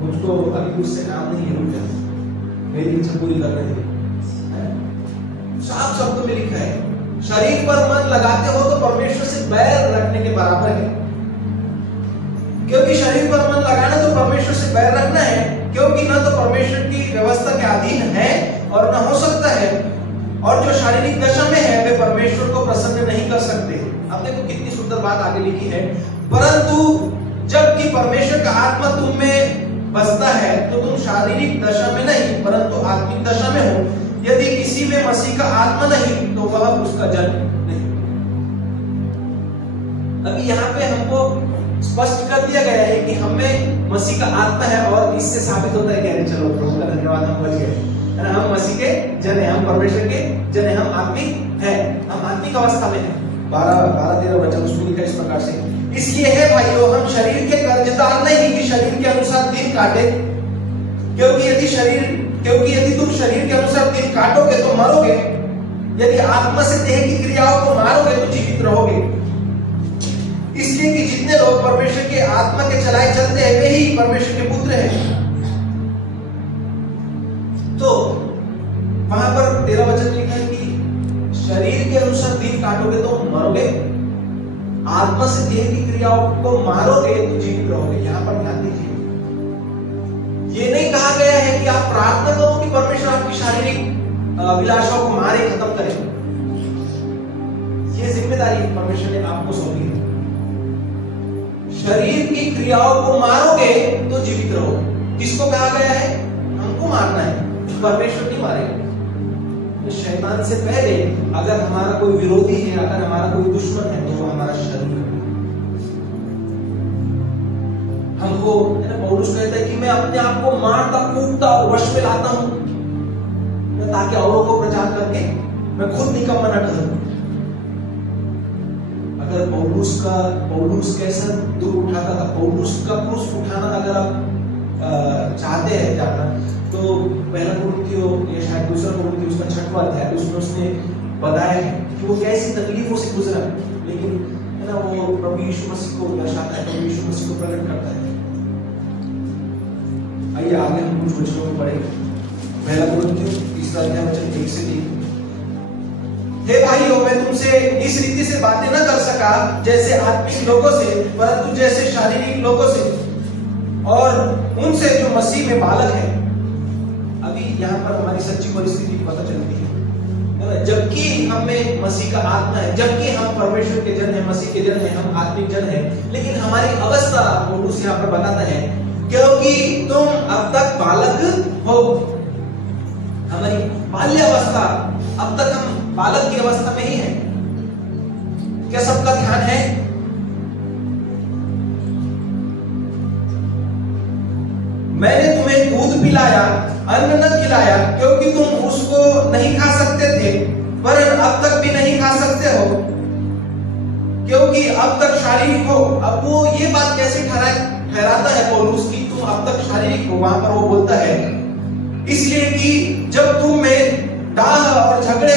मुझको अभी कुछ से काम नहीं है, रुक जा, मेरी इच्छा पूरी करने दे। साफ शब्दों में लिखा है शरीर पर मन लगाते हो तो परमेश्वर से बैर रखने के बराबर है। क्योंकि शरीर पर मन लगाना तो परमेश्वर से बैर रखना है, क्योंकि ना तो परमेश्वर की व्यवस्था के अधीन है और ना हो सकता है, और जो शारीरिक दशा में है वे परमेश्वर को प्रसन्न नहीं कर सकते। अब देखो कितनी सुंदर बात आगे लिखी है, परंतु जबकि परमेश्वर का आत्मा तुम में बसता है तो तुम शारीरिक दशा में नहीं परंतु आत्मिक दशा में हो। यदि किसी में मसीह का आत्मा नहीं तो वह उसका जन्म नहीं। अभी यहाँ पे हमको स्पष्ट कर दिया गया है कि हमें मसीह का आत्मा है, और इससे साबित होता है कि चलो प्रभु का धन्यवाद, हम बच गए, हम मसीह के जन है, हम परमेश्वर के जन है, हम आत्मिक है, हम आत्मिक अवस्था में है। 12-13 वचन उसमें लिखा इस प्रकार से, इसलिए है भाइयों हम शरीर के कर्जदार नहीं कि शरीर के अनुसार दिन काटे, क्योंकि यदि तुम शरीर के अनुसार दिन काटोगे तो मरोगे, यदि आत्मा से देह की क्रियाओं को मारोगे तो जीवित रहोगे। इसलिए कि जितने लोग परमेश्वर के आत्मा के चलाए चलते हैं वे ही परमेश्वर के पुत्र हैं। तो वहां पर 13 वचन लिखा है कि शरीर के अनुसार दिन काटोगे तो मरोगे, आत्मा से देह की क्रियाओं को मारोगे तो जीवित रहोगे। यहां पर ध्यान दीजिए, ये नहीं कहा गया है कि आप प्रार्थना करो कि परमेश्वर आपकी शारीरिक अभिलाषाओं को मारे, खत्म करे। ये जिम्मेदारी परमेश्वर ने आपको सौंपी है। शरीर की क्रियाओं को मारोगे तो जीवित रहोगे। किसको कहा गया है? हमको मारना है, परमेश्वर नहीं मारेगा। तो शैतान से पहले अगर हमारा कोई विरोधी है, अगर हमारा कोई दुश्मन है, तो वो हमारा शरीर है। हमको पौलुस कहता है कि मैं अपने आप को मारता कूटता और वश में लाता हूं, ताकि औरों को प्रचार करके मैं खुद निकम्मा न ठहरूं। अगर पौलुस कैसा दुख उठाता था, पौलुस का क्रूस उठाना अगर आप चाहते हैं जानना तो पहला कुरिन्थियों या शायद दूसरा कुरिन्थियों उसका 6वां अध्याय, उसमें उसने बताया है कि वो कैसी तकलीफों से गुजरा, लेकिन है ना वो प्रभु यीशु मसीह को दर्शाता है, प्रभु यीशु मसीह को प्रकट करता है। आइए आगे हम कुछ वचनों में पढ़ेंगे। पहला कुरिन्थियों 3 अध्याय वचन 1 से 3। हे भाइयों, मैं तुमसे इस रीति से बातें न कर सका जैसे आत्मिक लोगों से, परंतु जैसे शारीरिक लोगों से, और उनसे जो मसीह में बालक है। अभी यहाँ पर हमारी सच्ची परिस्थिति पता चलती है, जबकि हमें मसीह का आत्मा है, जबकि हम परमेश्वर के जन हैं, मसीह के जन हैं, हम आत्मिक जन हैं, लेकिन हमारी अवस्था पौलुस यहाँ पर बताता है, क्योंकि तुम अब तक बालक हो। हमारी बाल्यावस्था, अब तक हम बालक की अवस्था में ही है। क्या सबका ध्यान है? मैंने तुम्हें दूध पिलाया, अन्न न खिलाया, क्योंकि तुम उसको नहीं खा सकते थे, पर अब तक भी नहीं खा सकते हो, क्योंकि अब तक शारीरिक हो। अब वो ये बात कैसे ठहराता है पौलुस की तुम अब तक शारीरिक हो? वहां पर वो बोलता है इसलिए कि जब तुम में डाह और झगड़ा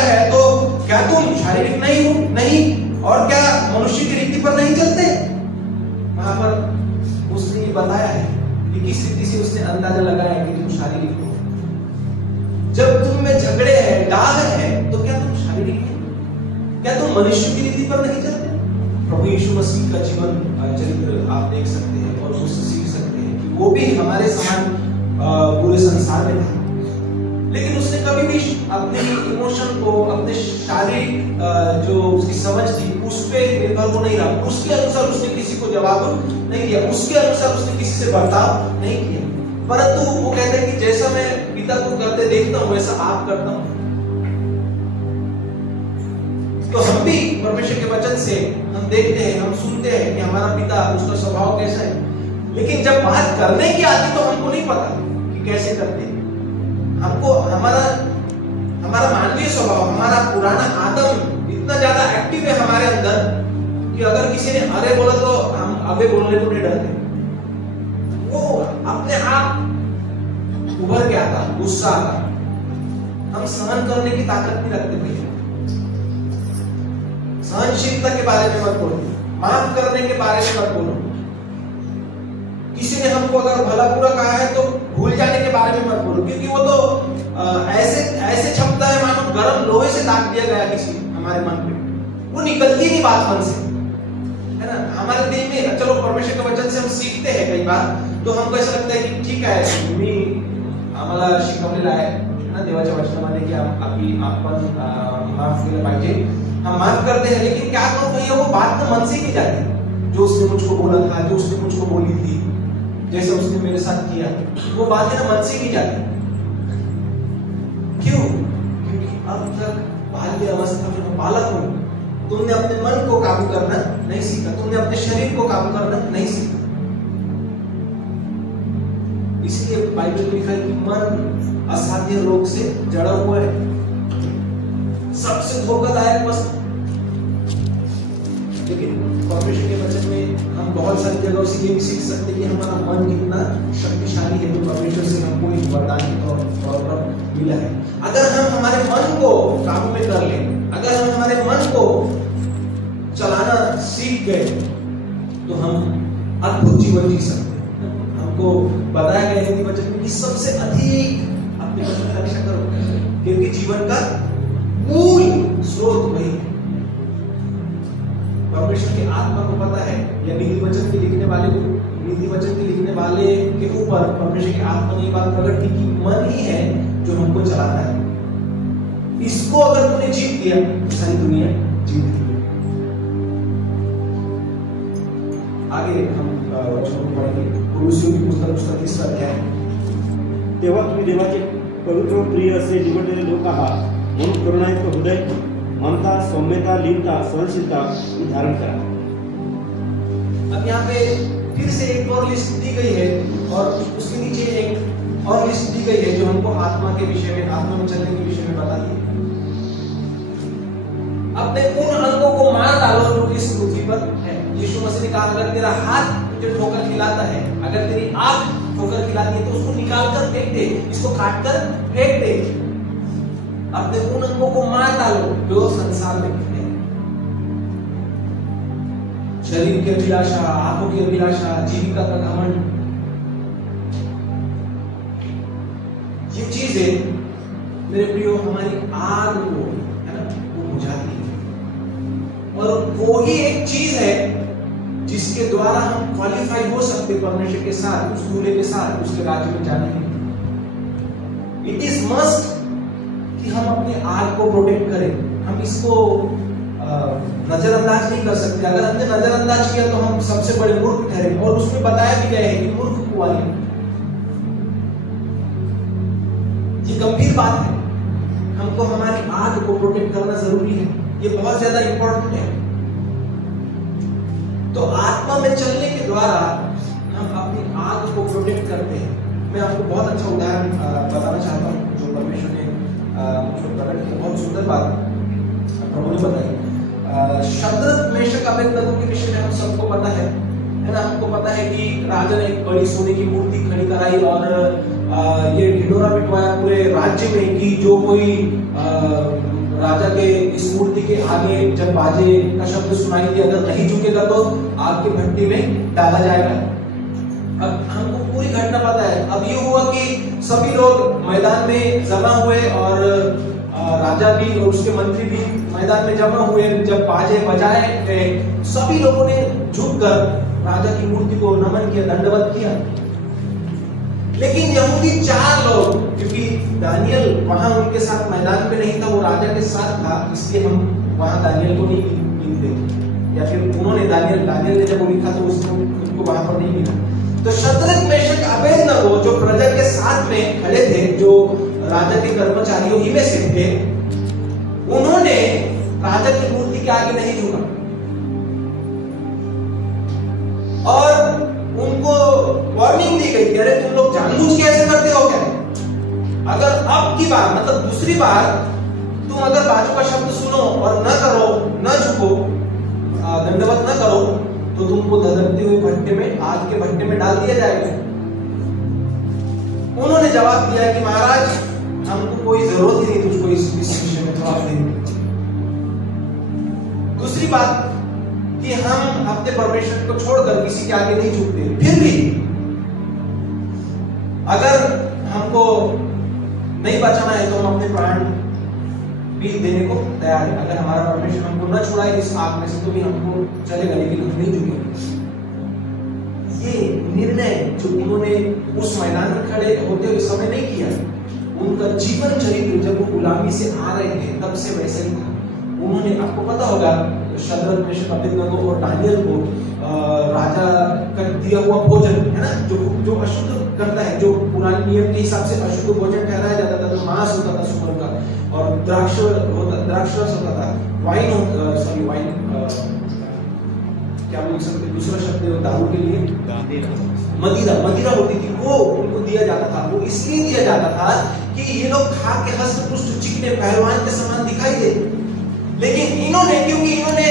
है तो क्या तुम शारीरिक नहीं हो? नहीं। और क्या मनुष्य की रीति पर नहीं चलते? वहां पर उसने बताया है किस रीति से उसने अंदाजा लगाया कि तुम शारीरिक हो। जब तुम में झगड़े हैं, दाग है, तो क्या तुम शारीरिक हो? क्या तुम मनुष्य की रीति पर नहीं चलते? प्रभु यीशु मसीह का जीवन चरित्र आप देख सकते हैं और उससे सीख सकते हैं कि वो भी हमारे समान पूरे संसार में था, लेकिन उसने कभी भी अपने इमोशन को, अपने शारीरिक जो उसकी समझ थी उस पे निर्भर वो नहीं रहा। उसके अनुसार उसने किसी को जवाब नहीं दिया, उसके अनुसार उसने किसी से बर्ताव नहीं किया, परंतु वो कहते हैं कि जैसा मैं पिता को करते देखता हूं वैसा आप करता हूं। तो हम भी परमेश्वर के वचन से हम देखते हैं, हम सुनते हैं कि हमारा पिता, उसका स्वभाव कैसा है, लेकिन जब बात करने की आती तो हमको नहीं पता कि कैसे करते हैं। हमको हमारा मानवीय स्वभाव, हमारा पुराना आदम इतना ज्यादा एक्टिव है हमारे अंदर कि अगर किसी ने अरे बोला तो हम अबे बोलने को नहीं डरते। वो अपने आप उभर के आता, गुस्सा आता। हम सहन करने की ताकत नहीं रखते भैया। सहनशीलता के बारे में मत बोलो, माफ करने के बारे में मत बोलो। किसी ने हमको अगर भला बुरा कहा है तो भूल जाने के बारे में मत बोलो, क्योंकि वो तो ऐसे छपता है मानो गर्म लोहे से दाग दिया गया किसी हमारे मन पे, वो निकलती नहीं बात मन से, है ना। हमारे दिल में, चलो परमेश्वर के वचन से हम सीखते हैं कई बार, तो हमको ऐसा लगता है कि ठीक है, तुम्ही आम्हाला शिकवलेलं आहे ना देवाच्या वचनामध्ये की आपण माफ केलं पाहिजे, हम माफ करते हैं, लेकिन क्या करूं भैया, वो बात तो मन से ही जाती। जो उसने मुझको बोला था, जो उसने मुझको बोली थी, जैसे उसने मेरे साथ किया, वो बातें ना मन से ही जाती। क्यों? क्योंकि अब तक बाल्य अवस्था में बालक हो, तुमने अपने मन को काबू करना नहीं सीखा, तुमने अपने शरीर को काबू करना नहीं सीखा। इसलिए बाइबल में लिखा है कि मन असाध्य रोग से जड़ा हुआ है, सबसे धोखादायक वस्तु। लेकिन परमेश्वर के वचन में हम बहुत सारी जगहों से ये भी सीख सकते हैं कि हमारा मन कितना शक्तिशाली है, जो परमेश्वर से हमको एक वरदान के तौर पर मिला है। अगर हम हमारे मन को काबू में कर लें, अगर हम हमारे मन को चलाना सीख गए, तो हम अद्भुत जीवन जी सकते हैं। हमको बताया गया है वचन में कि सबसे अधिक अपने वचन की रक्षा करो, क्योंकि जीवन का मूल स्रोत वही है। परमेश्वर की आत्मा को पता है, या नीति वचन के लिखने वाले के ऊपर परमेश्वर की आत्मा ने बात प्रकट की कि मन ही है जो हमको चलाता है। इसको अगर तूने जीत लिया, सारी दुनिया जीत ली। आगे हम वचन पढ़ेंगे, कुलुसियों की पुस्तक उसका 3रा अध्याय। तेव्हा तुम्ही देवाचे पवित्र प्रिय असे निवडलेले लोक आहात, म्हणून करुणायुक्त हृदय, ममता, सौम्यता, लीनता, सहनशीलता धारण करा। अब यहाँ पे फिर से एक और लिस्ट दी गई है, और उसके नीचे एक और लिस्ट दी गई है जो हमको आत्मा के विषय में, आत्मा में चलने के विषय में बताती है। अपने उन अंगों को मार डालो जो इस पृथ्वी पर है। यीशु मसीह ने कहा, अगर तेरा हाथ तुझे ठोकर खिलाता है, अगर तेरी आंख ठोकर खिलाती है, तो उसको निकाल कर फेंक दे, इसको काट कर फेंक दे। अपने उन अंगों को मार डालो जो संसार में है। शरीर की अभिलाषा, आंखों की अभिलाषा, जीविका का घमंड, ये चीजें मेरे प्रियो हमारी आग को, है ना, वो बुझाती है। और वो ही एक चीज है जिसके द्वारा हम क्वालिफाई हो सकते परमेश्वर के साथ, उस दूल्हे के साथ, उसके राज्य में जाने के लिए। इट इज मस्ट कि हम अपने आग को प्रोटेक्ट करें। हम इसको नजरअंदाज नहीं कर सकते। अगर हमने नजरअंदाज किया तो हम सबसे बड़े मूर्ख ठहरे। और उसमें बताया भी गया है कि मूर्ख कुंवारी, ये गंभीर बात है। हमको हमारी आग को प्रोटेक्ट करना जरूरी है, ये बहुत ज्यादा इंपॉर्टेंट है। तो आत्मा में चलने के द्वारा हम अपनी आग को प्रोटेक्ट करते हैं। मैं आपको बहुत अच्छा उदाहरण बताना चाहता हूँ जो परमेश्वर ने मुझको प्रकट किया। बहुत सुंदर बात प्रभु ने बताई। शद्रक, मेशक, अबेदनगो के विषय में हम सबको पता है ना। हमको पता है कि राजा ने एक बड़ी सोने की मूर्ति खड़ी कराई और ये ढिंढोरा पिटवाया पूरे राज्य में कि जो कोई राजा के इस मूर्ति के आगे जब बाजे का शब्द सुनाई दे, अगर नहीं झुकेगा तो आग की भट्टी में डाला जाएगा। अब हमको पूरी घटना अब ये हुआ कि सभी लोग मैदान में जमा हुए और राजा भी और उसके मंत्री भी मैदान में जमा हुए। जब बाजे बजाए गए, सभी लोगों ने झुककर राजा की मूर्ति को नमन किया, दंडवत किया। लेकिन यहूदी 4 लोग, क्योंकि दानियल वहां उनके साथ मैदान में नहीं था, वो राजा के साथ था, इसलिए हम वहां दानियल को नहीं मिलते, या फिर उन्होंने दानियल ने जब वो लिखा तो उनको वहां पर नहीं मिला। तो शद्रक मेशक अबेदनगो जो प्रजा के साथ में खड़े थे, जो राजा के कर्मचारियों ही में से थे, उन्होंने राजा की मूर्ति के आगे नहीं झुका और उनको वार्निंग दी गई कि अरे तुम लोग जानबूझ के ऐसे करते हो क्या? अगर अब की बार मतलब दूसरी बार तुम अगर बाजू का शब्द सुनो और न करो, न झुको, दंडवत न करो, तो तुमको दधकते हुए भट्टे में, आग के भट्टे में डाल दिया जाएगा। उन्होंने जवाब दिया कि महाराज, हमको कोई जरूरत ही नहीं तुझको इस विषय में जवाब देने। दूसरी बात कि हम अपने परमेश्वर को छोड़कर किसी के आगे नहीं झुकते। फिर भी अगर हमको नहीं बचाना है तो हम अपने प्राण भी देने को तैयार है। अगर हमारा परमेश्वर हमको न छुड़ाए इस आग में से तो भी हमको चलेगा, लेकिन हम नहीं झुकेंगे। ये निर्णय जो उन्होंने उस मैदान में खड़े होते हुए समय नहीं किया, उनका जीवन चरित्र जब वो गुलामी से आ रहे थे तब से वैसे ही था। उन्होंने, आपको पता होगा, शद्रक मेशक अबेदनगो और दानियल को राजा का दिया हुआ भोजन है ना, जो अशुद्ध करता है, जो पुराने नियम के हिसाब से अशुद्ध भोजन ठहराया जाता था, तो मांस होता था सुअर का, और द्राक्षरस होता था, वाइन क्या बोल सकते, दूसरा शब्द दारू के लिए मदिरा होती थी, वो उनको दिया जाता था। वो इसलिए दिया जाता था कि ये लोग खा के हस्त पुष्ट चिकने पहलवान के समान दिखाई दे। लेकिन इन्होंने, क्योंकि इन्होंने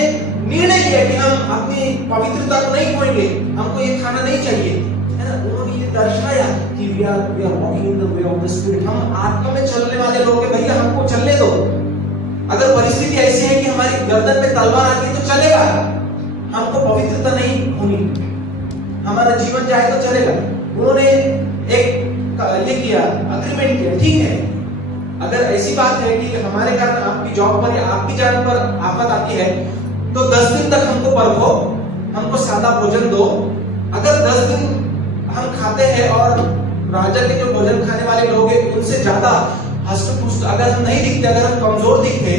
निर्णय लिया कि हम अपनी पवित्रता को नहीं खोएंगे, हमको ये खाना नहीं चाहिए, है ना, उन्होंने ये दर्शाया कि we are walking in the way of the spirit, हम आत्मा में चलने वाले लोग हैं, भैया हमको चलने दो। अगर परिस्थिति ऐसी है कि हमारी गर्दन पे तलवार आती है तो चलेगा, हमको पवित्रता नहीं होनी, हमारा जीवन जाए तो चलेगा। उन्होंने एक ये किया, अग्रीमेंट किया, ठीक है, अगर ऐसी बात है कि हमारे कारण आपकी जॉब पर या आपकी जान पर आफत आती है तो 10 दिन तक हमको परखो, हमको सादा भोजन दो। अगर 10 दिन हम खाते हैं और राजा के जो भोजन खाने वाले लोग हैं उनसे ज्यादा हष्ट-पुष्ट अगर हम नहीं दिखते, अगर हम कमजोर दिखते,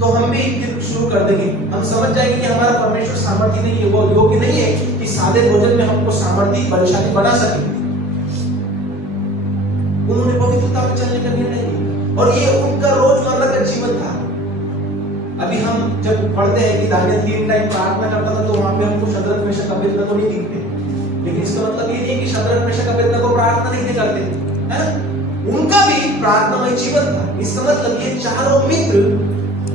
तो हम भी फिर शुरू कर देंगे। हम समझ जाएंगे कि हमारा परमेश्वर सामर्थ्य नहीं है, वो योग्य नहीं है कि सादे भोजन में हमको सामर्थ्य बलशाली बना सके। उन्होंने पवित्रता में चलने का निर्णय लिया और ये उनका रोजमर्रा का जीवन था। अभी हम जब पढ़ते हैं कि दानियल 3 टाइम प्रार्थना करता था, तो वहां पे हमको शद्रक मेशक अबेदनगो नहीं दिखते, लेकिन इसका मतलब ये नहीं कि शद्रक मेशक अबेदनगो प्रार्थना नहीं करते, है ना? उनका भी प्रार्थनामय जीवन था। इसका मतलब ये चारों मित्र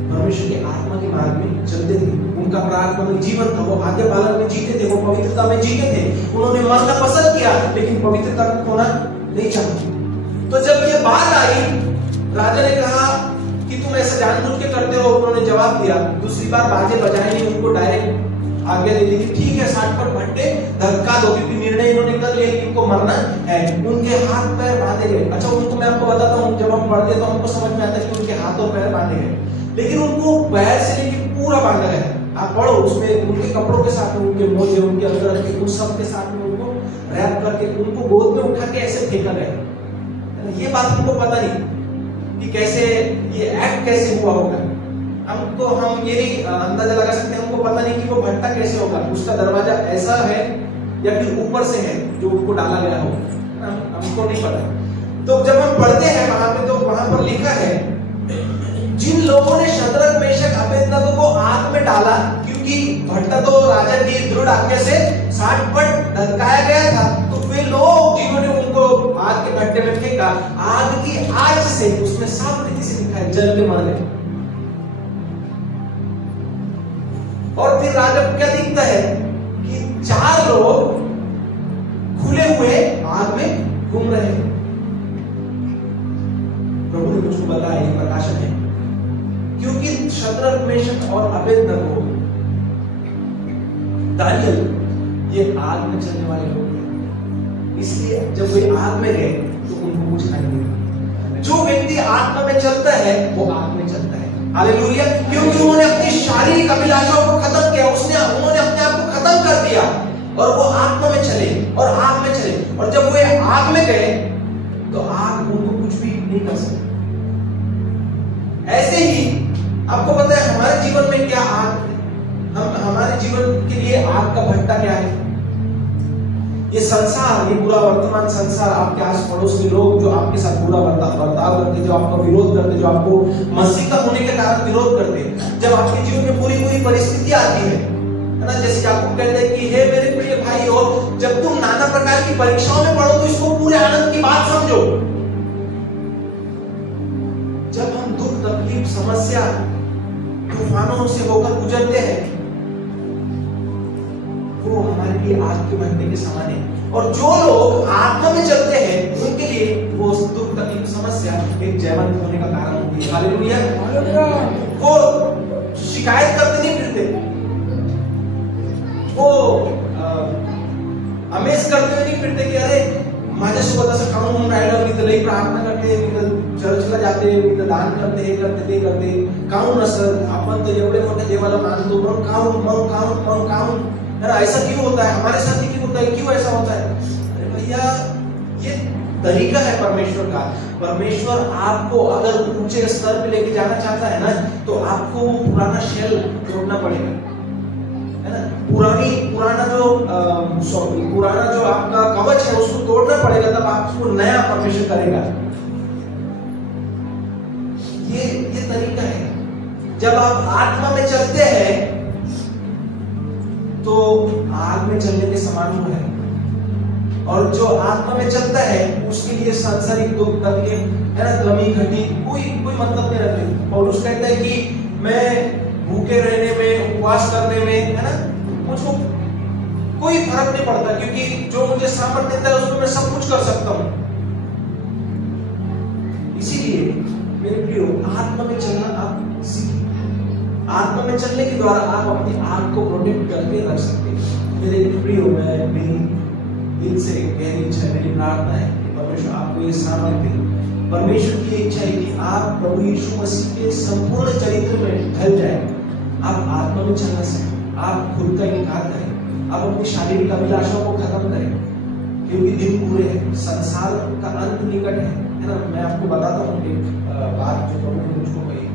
परमेश्वर के आत्मा के मार्ग में चलते थे, उनका प्रार्थनामय जीवन था, वो आज्ञा पालन में जीते थे, वो पवित्रता में जीते थे। उन्होंने मरना पसंद किया लेकिन पवित्रता को खोना नहीं चाहते। तो जब ये बात आई, राजा ने कहा कि तुम ऐसा जानबूझ के करते हो। उन्होंने जवाब दिया, दूसरी बार बाजे बजाए नहीं, उनको डायरेक्ट आज्ञा दे दी कि ठीक है 60 पर भट्टे धक्का दो, क्योंकि निर्णय इन्होंने कर लिया कि इनको मरना है। उनके हाथ पैर बांधे गए। अच्छा, उनको मैं आपको बताता हूँ, जब हम पढ़ते तो हमको समझ में आता है कि उनके हाथ और पैर बांधे गए, लेकिन उनको पैर से लेकर पूरा बांधा गया। आप पढ़ो, उसमें उनके कपड़ों के साथ में, उनके मोजे, उनके अंदर के उन सब के साथ में उनको रैप करके उनको गोद में उठा के ऐसे फेंका गया। ये बात हमको पता नहीं कि कैसे ये एक्ट कैसे हुआ होगा। हमको हम ये नहीं अंदाजा लगा सकते, हमको पता नहीं कि वो भट्टा कैसे होगा, उसका दरवाजा ऐसा है या फिर ऊपर से है जो उनको डाला गया हो, हमको नहीं पता। तो जब हम पढ़ते हैं वहां पे, तो वहां पर लिखा है जिन लोगों ने शद्रक मेशक अबेदनगो को आग में डाला, क्योंकि भट्टा तो राजा की दृढ़ आज्ञा से 60 पट धधकाया गया था, तो वे लोग जिन्होंने उनको आग के भट्टे में फेंका, आग की आग से, उसमें साफ रीति से लिखा है, जल के मर गए। और फिर राजा को क्या दिखता है कि 4 लोग खुले हुए आग में घूम रहे हैं। प्रभु ने मुझको बताया ये प्रकाशन है, क्योंकि शद्रक मेशक और अबेदनगो, दानियल, ये आग में चलने वाले लोग हैं, इसलिए जब वे आग में गए तो उनको कुछ नहीं मिला। जो व्यक्ति आत्मा में चलता है वो आग में चलता है। हालेलुया। क्योंकि उन्होंने अपनी शारीरिक अभिलाषाओं को खत्म किया, उन्होंने अपने आप को खत्म कर दिया और वो आत्मा में चले और आग में चले। और जब वे आग में गए तो आग उनको कुछ भी नहीं कर सकती। ऐसे ही आपको पता है हमारे जीवन में क्या आग है? हमारे जीवन के लिए आग का भट्टा क्या है? ये संसार, ये पूरा वर्तमान संसार, आपके आस पड़ोस के लोग जो आपके साथ बुरा बर्ताव करते, जो आपका विरोध करते, जो आपको मसीह का होने के कारण विरोध करते, जब आपके जीवन में पूरी पूरी परिस्थिति आती है ना, जैसे आपको कहते हैं कि हे मेरे प्रिय भाई हो, जब तुम नाना प्रकार की परीक्षाओं में पढ़ो तो इसको पूरे आनंद की बात समझो। जब हम दुख तकलीफ समस्या तूफानों से होकर गुजरते हैं वो हमारे लिए आग के भट्टे के समान है। और जो लोग आत्मा में चलते हैं उनके लिए वो दुख तकलीफ समस्या एक जयवंत होने का कारण होती है। हालेलुया। वो शिकायत करते नहीं फिरते, वो अमेज करते नहीं फिरते कि अरे माझ्यासोबत असं काम होऊन राहिलं, मी तर लई प्रार्थना करते, मी तर चर्चला जाते, मी तर दान करते, हे करते ते करते, काहून असं आपण तर एवढे मोठे देवाला मानतो, मग काहून ऐसा क्यों होता है, हमारे साथ क्यों होता है, क्यों ऐसा होता है? अरे भैया ये तरीका है परमेश्वर का। परमेश्वर आपको अगर ऊंचे स्तर पे लेके जाना चाहता है ना तो आपको पुराना शेल तोड़ना पड़ेगा, है ना। पुराना जो आपका कवच है उसको तोड़ना पड़ेगा, तब आपको नया परमेश्वर करेगा। ये तरीका है। जब आप आत्मा में चलते हैं तो आग में चलने के समान वो है। और जो आत्मा में चलता है उसके लिए सांसारिक दुख तकलीफ, है ना, कमी घटी कोई मतलब नहीं रखती। पौलुस कहता है कि मैं भूखे रहने में, उपवास करने में, है ना, मुझको कोई फर्क नहीं पड़ता, क्योंकि जो मुझे सामर्थ्य देता है उसमें मैं सब कुछ कर सकता हूं। इसीलिए मेरे प्रियो, आत्मा में चलना आप सीखिए। आत्मा में चलने के द्वारा आप अपनी आग को प्रोटेक्ट करके रख सकते हैं। मेरे प्रियो, मेरी दिल से गहरी इच्छा, मेरी प्रार्थना है कि परमेश्वर आपको ये सामर्थ्य दे। परमेश्वर की इच्छा है कि आप प्रभु यीशु मसीह के संपूर्ण चरित्र में ढल जाए। आप आत्मा में चलना सीखें, आप खुद का इनकार करें, आप अपनी शारीरिक अभिलाषाओं को खत्म करें, क्योंकि दिन पूरे हैं, संसार का अंत निकट है ना। मैं आपको बताता हूँ एक बात जो प्रभु ने मुझको कही,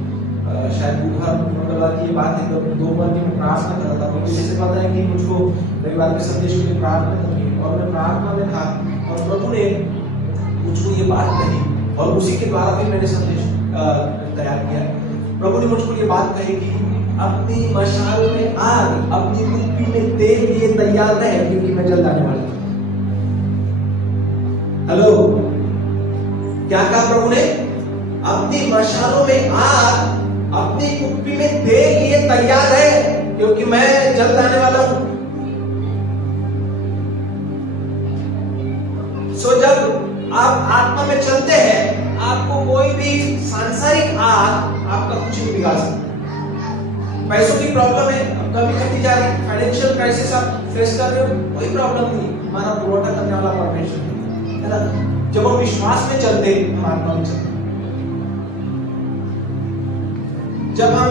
शायद बुधवार मंगलवार की बात है, तो दोपहर की मैं प्रार्थना कर रहा था। मुझे जैसे पता है कि मुझको रविवार के संदेश के लिए प्रार्थना करनी है, और मैं प्रार्थना में था और प्रभु ने मुझको ये बात कही, और उसी के द्वारा फिर मैंने संदेश तैयार किया। प्रभु ने मुझको ये बात कही कि अपनी मशाल में आग, अपनी कुप्पी में तेल लिए तैयार रहे, क्योंकि मैं जल्द आने वाला हूं। हेलो, क्या कहा प्रभु ने? अपनी मशालों में आग, अपनी कुप्पी में तेल लिए तैयार है, क्योंकि मैं जल्द आने वाला हूं। सो जब आप आत्मा में चलते हैं, आपको कोई भी सांसारिक आग आपका कुछ नहीं बिगाड़ सकता। पैसों की प्रॉब्लम है, कमी घटी जा रही, फाइनेंशियल क्राइसिस आप फेस कर रहे हो, कोई प्रॉब्लम नहीं, हमारा पुरवठा करने वाला परमेश्वर है ना। जब हम विश्वास में चलते, हम आत्मा में चलते। जब हम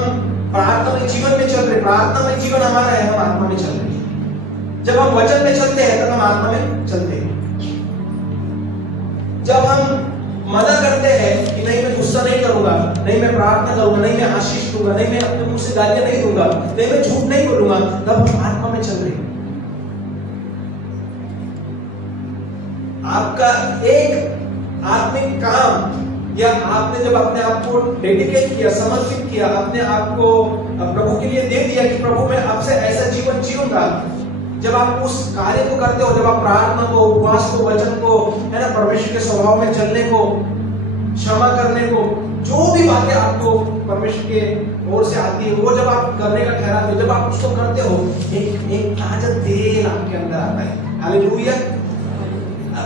प्रार्थना में जीवन में चल रहे, प्रार्थना में जीवन हमारा है, हम आत्मा में चल रहे। जब हम वचन में चलते हैं तब हम आत्मा में चलते हैं। जब हम मना करते हैं कि नहीं मैं गुस्सा नहीं करूंगा, नहीं मैं प्रार्थना करूंगा, नहीं मैं आशीष दूंगा, नहीं मैं अपने मुंह से गालियां नहीं दूंगा, नहीं मैं झूठ नहीं बोलूंगा, तब हम आत्मा में चल रहे हैं। आपका एक आत्मिक काम, या आपने जब अपने आप को डेडिकेट किया, समर्पित किया, अपने आप को प्रभु के लिए दे दिया कि प्रभु मैं आपसे ऐसा जीवन जीऊंगा, जब आप उस कार्य को करते हो, जब आप प्रार्थना को, उपवास को, वचन को, है ना, परमेश्वर के स्वभाव में चलने को, क्षमा करने को, जो भी बातें आपको परमेश्वर के ओर से आती है, वो जब आप करने का ठहराते हो, जब आप उसको करते हो, एक ताजा तेल आपके अंदर आता है। हालेलुया।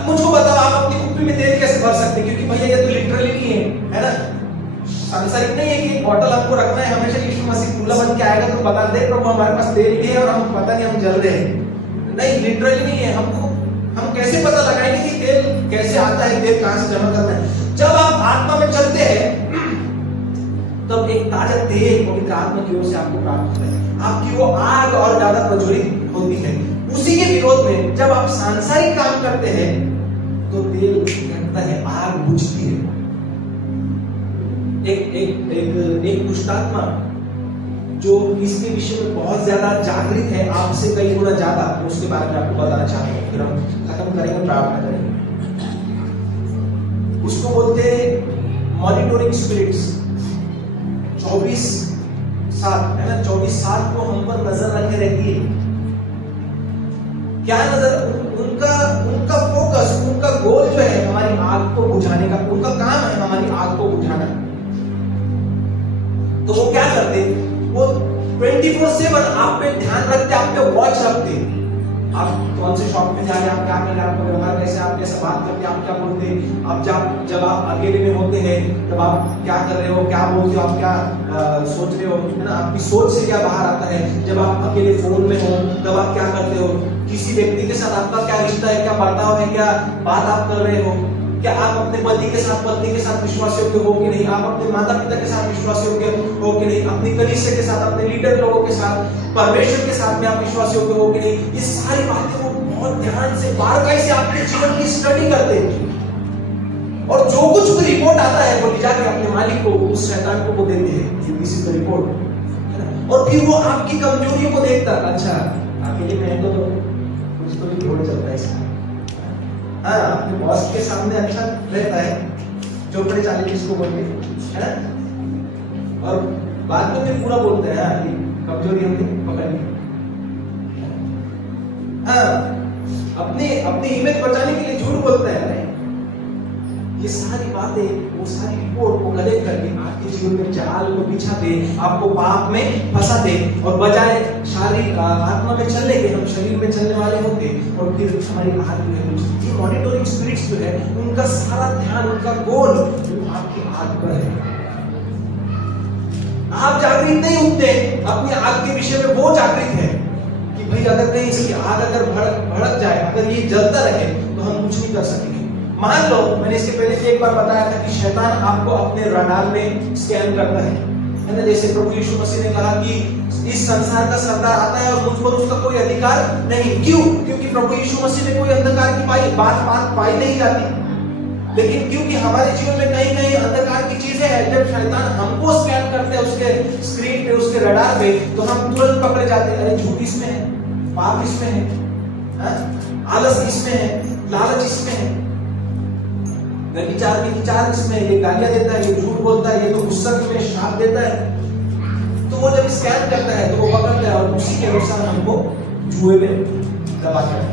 मुझको बताओ, आप अपनी कुप्पी में तेल कैसे भर सकते हैं? क्योंकि भैया ये तो लिटरली नहीं है ना, सांसारिक नहीं है कि बॉटल आपको रखना है हमेशा। यीशु मसीह दूल्हा बन के आएगा तो बता दे प्रभु हमारे पास तेल भी है और हम पता नहीं हम जल रहे हैं, नहीं, लिटरली नहीं है। हम कैसे पता लगाएंगे कि तेल है तेल कहां से जमा करना है। जब आप आत्मा में चलते हैं तब एक ताजा तेल पवित्र आत्मा की ओर से आपको प्राप्त होता है, आपकी वो आग और ज्यादा प्रज्वलित होती है। उसी के विरोध में जब आप सांसारिक काम करते हैं तो तेल घटता है, आग बुझती है। एक दुष्टात्मा जो इसके विषय में बहुत ज्यादा जागृत है, आपसे कई गुना ज्यादा, उसके बारे में आपको बताना चाहता हूं, फिर हम खत्म करेंगे, प्रार्थना करेंगे। उसको बोलते हैं मॉनिटरिंग स्पिरिट्स। 24/7 है ना, 24/7 को हम पर नजर रखे रहती है। क्या नजर? उनका फोकस, उनका गोल जो है हमारी आग को बुझाने का, उनका काम है हमारी आग को बुझाना। तो वो क्या करते? वो 24/7 आप पे ध्यान रखते, आप पे वॉच रखते। आप कौन से शॉप में जा रहे हैं, आप क्या कर रहे हैं, आपका व्यवहार कैसे, आप कैसे बात करते हैं, आप क्या बोलते हैं, आप जब आप अकेले में होते हैं तब आप क्या कर रहे हो, क्या बोलते हो, आप क्या सोच रहे हो, है ना, आपकी सोच से क्या बाहर आता है। जब आप अकेले फोन में हो तब आप क्या करते हो, किसी व्यक्ति के साथ आपका क्या रिश्ता है, क्या बर्ताव है, क्या बात आप कर रहे हो, क्या आप अपने पति के साथ, पत्नी के साथ विश्वास योग्य हो कि नहीं, आप अपने माता पिता के साथ विश्वास योग्य हो कि नहीं, अपनी कलीसिया के साथ, अपने लीडर लोगों के साथ, परमेश्वर के साथ में आप विश्वास योग्य हो कि नहीं। ये सारी बातें वो बहुत ध्यान से, बारीकाई से आपके जीवन की स्टडी करते हैं। और जो कुछ भी रिपोर्ट आता है वो ले जाकर अपने मालिक को, उस शैतान को देते हैं, दिस इज द रिपोर्ट, है ना। और फिर वो आपकी कमजोरियों को देखता, अच्छा अकेले में तो कुछ तो भी थोड़ा चलता है इसका, हाँ अपने बॉस के सामने अच्छा रहता है, जो बड़े चाली जिसको बोलते है ना, और बाद में फिर पूरा बोलते हैं हाँ ये कमजोरी हमने पकड़ ली। हाँ अपनी इमेज बचाने के लिए झूठ बोलते हैं। ये सारी बातें, वो सारी रिपोर्ट को कलेक्ट करके आपके जीवन में जाल को बिछा दे, आपको पाप में फंसा दे, और बजाय शारीरिक आत्मा में चलने के हम शरीर में चलने वाले होते, और फिर हमारी आग में ये मॉनिटरिंग स्पिरिट्स जो है उनका सारा ध्यान, उनका गोल आपकी आग पर है। आप जागृत नहीं होते अपनी आग के विषय में, वो जागृत है कि भाई अगर कहीं इसकी आग अगर भड़क जाए, अगर ये जलता रहे तो हम कुछ नहीं कर सकेंगे। मान लो मैंने इसके पहले एक बार बताया था कि शैतान आपको अपने रडार में स्कैन करता है ना। जैसे प्रभु यीशु मसीह ने कहा कि इस संसार का सरदार आता है और मुझ पर उसका कोई अधिकार नहीं। क्यों? क्योंकि प्रभु यीशु मसीह में कोई अंधकार की बात पाई नहीं जाती। लेकिन क्योंकि हमारे जीवन में कहीं कहीं अंधकार की चीजें हैं, जब शैतान हमको स्कैन करते हैं उसके स्क्रीन पे, उसके रडार पे, तो हम तुरंत पकड़े जाते हैं। अरे झूठ इसमें है, पाप इसमें है, आलस इसमें है, लालच इसमें है, विचार इसमें, ये गालियां देता है, ये झूठ बोलता है, ये तो गुस्सा में श्राप देता है। तो वो जब स्कैन करता है तो वो पकड़ता है और उसी के अनुसार हमको जुए में दबाता है।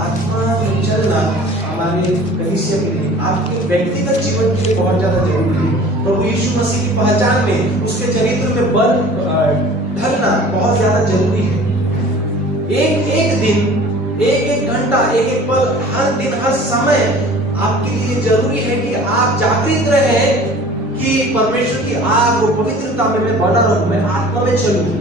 आत्मा में चलना हमारे कलीसिया के लिए, आपके व्यक्तिगत जीवन के लिए बहुत ज्यादा जरूरी है। प्रभु यीशु मसीह की पहचान में, उसके चरित्र में बल ढलना बहुत ज्यादा जरूरी है। एक दिन, एक घंटा, एक पल, हर दिन, हर समय आपके लिए जरूरी है कि आप जागृत रहे कि परमेश्वर की आग और पवित्रता में मैं बना रहूं, मैं आत्मा में चलूं।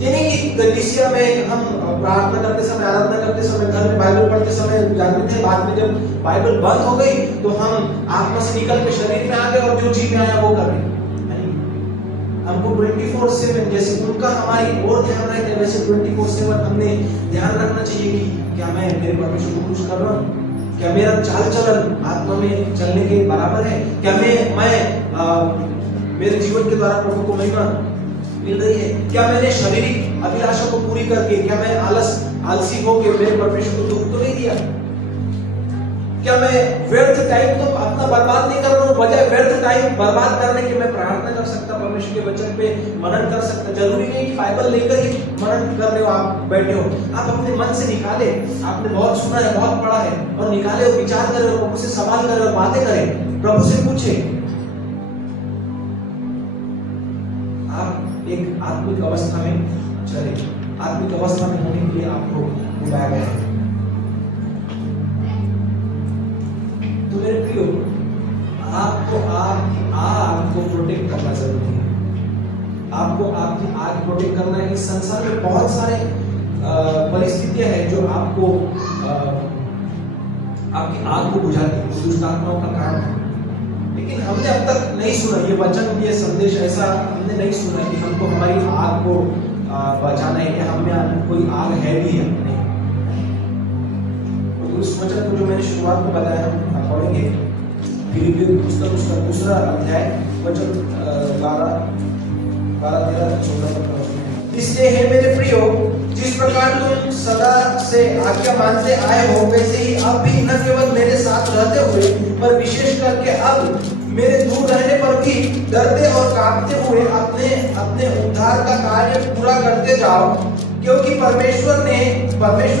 ये नहीं कि कलीसिया में हम प्रार्थना करते समय, आराधना करते समय, घर में बाइबल पढ़ते समय जागृत है, बाद में जब बाइबल बंद हो गई तो हम आत्मा से निकल के शरीर में आ गए और जो जी में आया वो कर रहे। हमको 24/7 जैसे उनका हमारी और ध्यान रहता है, वैसे 24/7 हमने ध्यान रखना चाहिए कि क्या मैं मेरे परमेश्वर को खुश कर रहा हूँ, क्या मेरा चाल चलन आत्मा में चलने के बराबर है, क्या मैं मेरे जीवन के द्वारा प्रभु को महिमा मिल रही है, क्या मैंने शारीरिक अभिलाषा को पूरी करके, क्या मैं आलसी होकर मेरे परमेश्वर को दुख तो नहीं दिया, क्या मैं व्यर्थ टाइम तो अपना बर्बाद नहीं कर रहा हूँ, बजाय व्यर्थ टाइम बर्बाद करने के मैं प्रार्थना कर सकता, परमेश्वर के वचन पे मनन कर सकता। जरूरी नहीं कि बाइबल लेकर ही मनन कर रहे हो, आप बैठे हो, आप अपने मन से निकाले, आपने बहुत सुना है, बहुत पढ़ा है, और निकाले और विचार करें, प्रभु से सवाल करें और बातें करें, प्रभु से पूछे। आप एक आत्मिक अवस्था में चले, आत्मिक अवस्था में होने के लिए आपको बुलाया गया है। तो मेरे प्रियो, आपको आपकी आग को प्रोटेक्ट करना जरूरी है। आपको आपकी आग प्रोटेक्ट करना है। इस संसार में बहुत सारे परिस्थितियां हैं जो आपको आपकी आग को बुझाती है, दुष्ट आत्माओं का काम है। लेकिन हमने अब तक नहीं सुना ये वचन, ये संदेश ऐसा हमने नहीं सुना कि हमको हमारी आग को बचाना है, कि हम में कोई आग है भी है नहीं। तो उस वचन को जो मैंने शुरुआत में बताया हम पढ़ेंगे फिलिपियों की पुस्तक उसका 2 अध्याय वचन 12-13-14। इसलिए हे मेरे प्रियो, जिस प्रकार तुम सदा से आज्ञा मानते आए हो, वैसे ही अब भी न केवल मेरे साथ रहते हुए पर विशेष करके अब मेरे दूर रहने पर भी डरते और कांपते हुए अपने अपने उद्धार का कार्य पूरा करते जाओ, क्योंकि परमेश्वर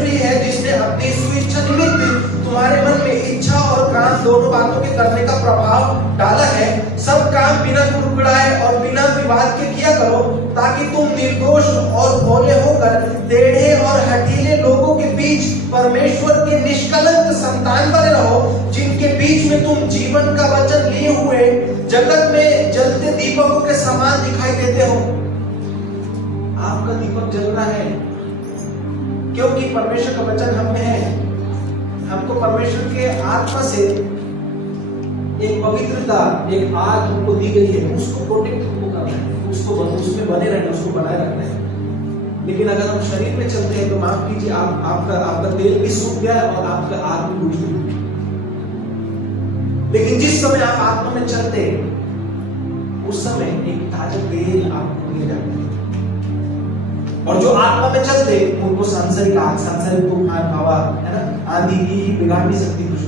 ही है जिसने अपनी स्वेच्छा निमित्त तुम्हारे मन में इच्छा और काम दोनों बातों के करने का प्रभाव डाला है। सब काम बिना कुड़कुड़ाए और बिना विवाद के किया करो, ताकि तुम निर्दोष और भोले होकर टेढ़े और हठीले लोगों के बीच परमेश्वर के निष्कलंक संतान बने रहो, जिनके बीच में तुम जीवन का वचन लिए हुए जगत में जलते दीपकों के समान दिखाई देते हो। आपका दीपक जल रहा है क्योंकि परमेश्वर का वचन हम में है। हमको परमेश्वर के आत्मा से एक पवित्रता, एक आग हमको दी गई है, उसको प्रोटेक्ट हमको करना है, उसको उसमें बने रहना, उसको बनाए रखना है। लेकिन अगर हम शरीर में चलते हैं तो माफ कीजिए, आपका तेल भी सूख गया है और आपका आग भी बुझ गई। लेकिन जिस समय आप आत्मा में चलते उस समय एक ताजा तेल आपको दिया जाता है, और जो आत्मा में चलते उनको सांसारिक आग, सांसारिक तूफान, हवा, है ना, आंधी भी बिगाड़ नहीं सकती कुछ।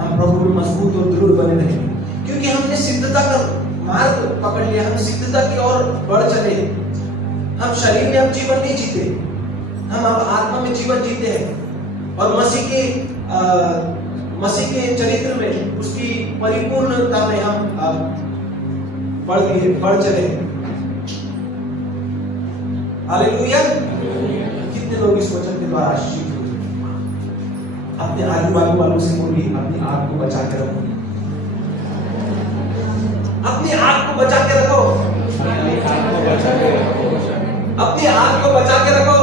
हम प्रभु में मजबूत और दृढ़ बने रहेंगे, क्योंकि हमने सिद्धता का मार्ग पकड़ लिया, हम सिद्धता की ओर बढ़ चले। हम शरीर में अब जीवन नहीं जीते, हम अब आत्मा में जीवन जीते हैं, और मसीह के चरित्र में, उसकी परिपूर्णता में हम बढ़ चले। हालेलुया। कितने लोग इस वचन के द्वारा आशीषित हुए? अपने आजू बाजू वालों से बोलिए, अपनी आग को बचा के रखो, अपनी आग को बचा के रखो, अपनी आग को बचा के रखो,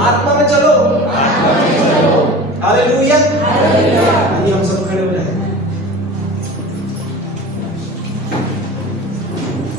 आत्मा में चलो। हालेलुया।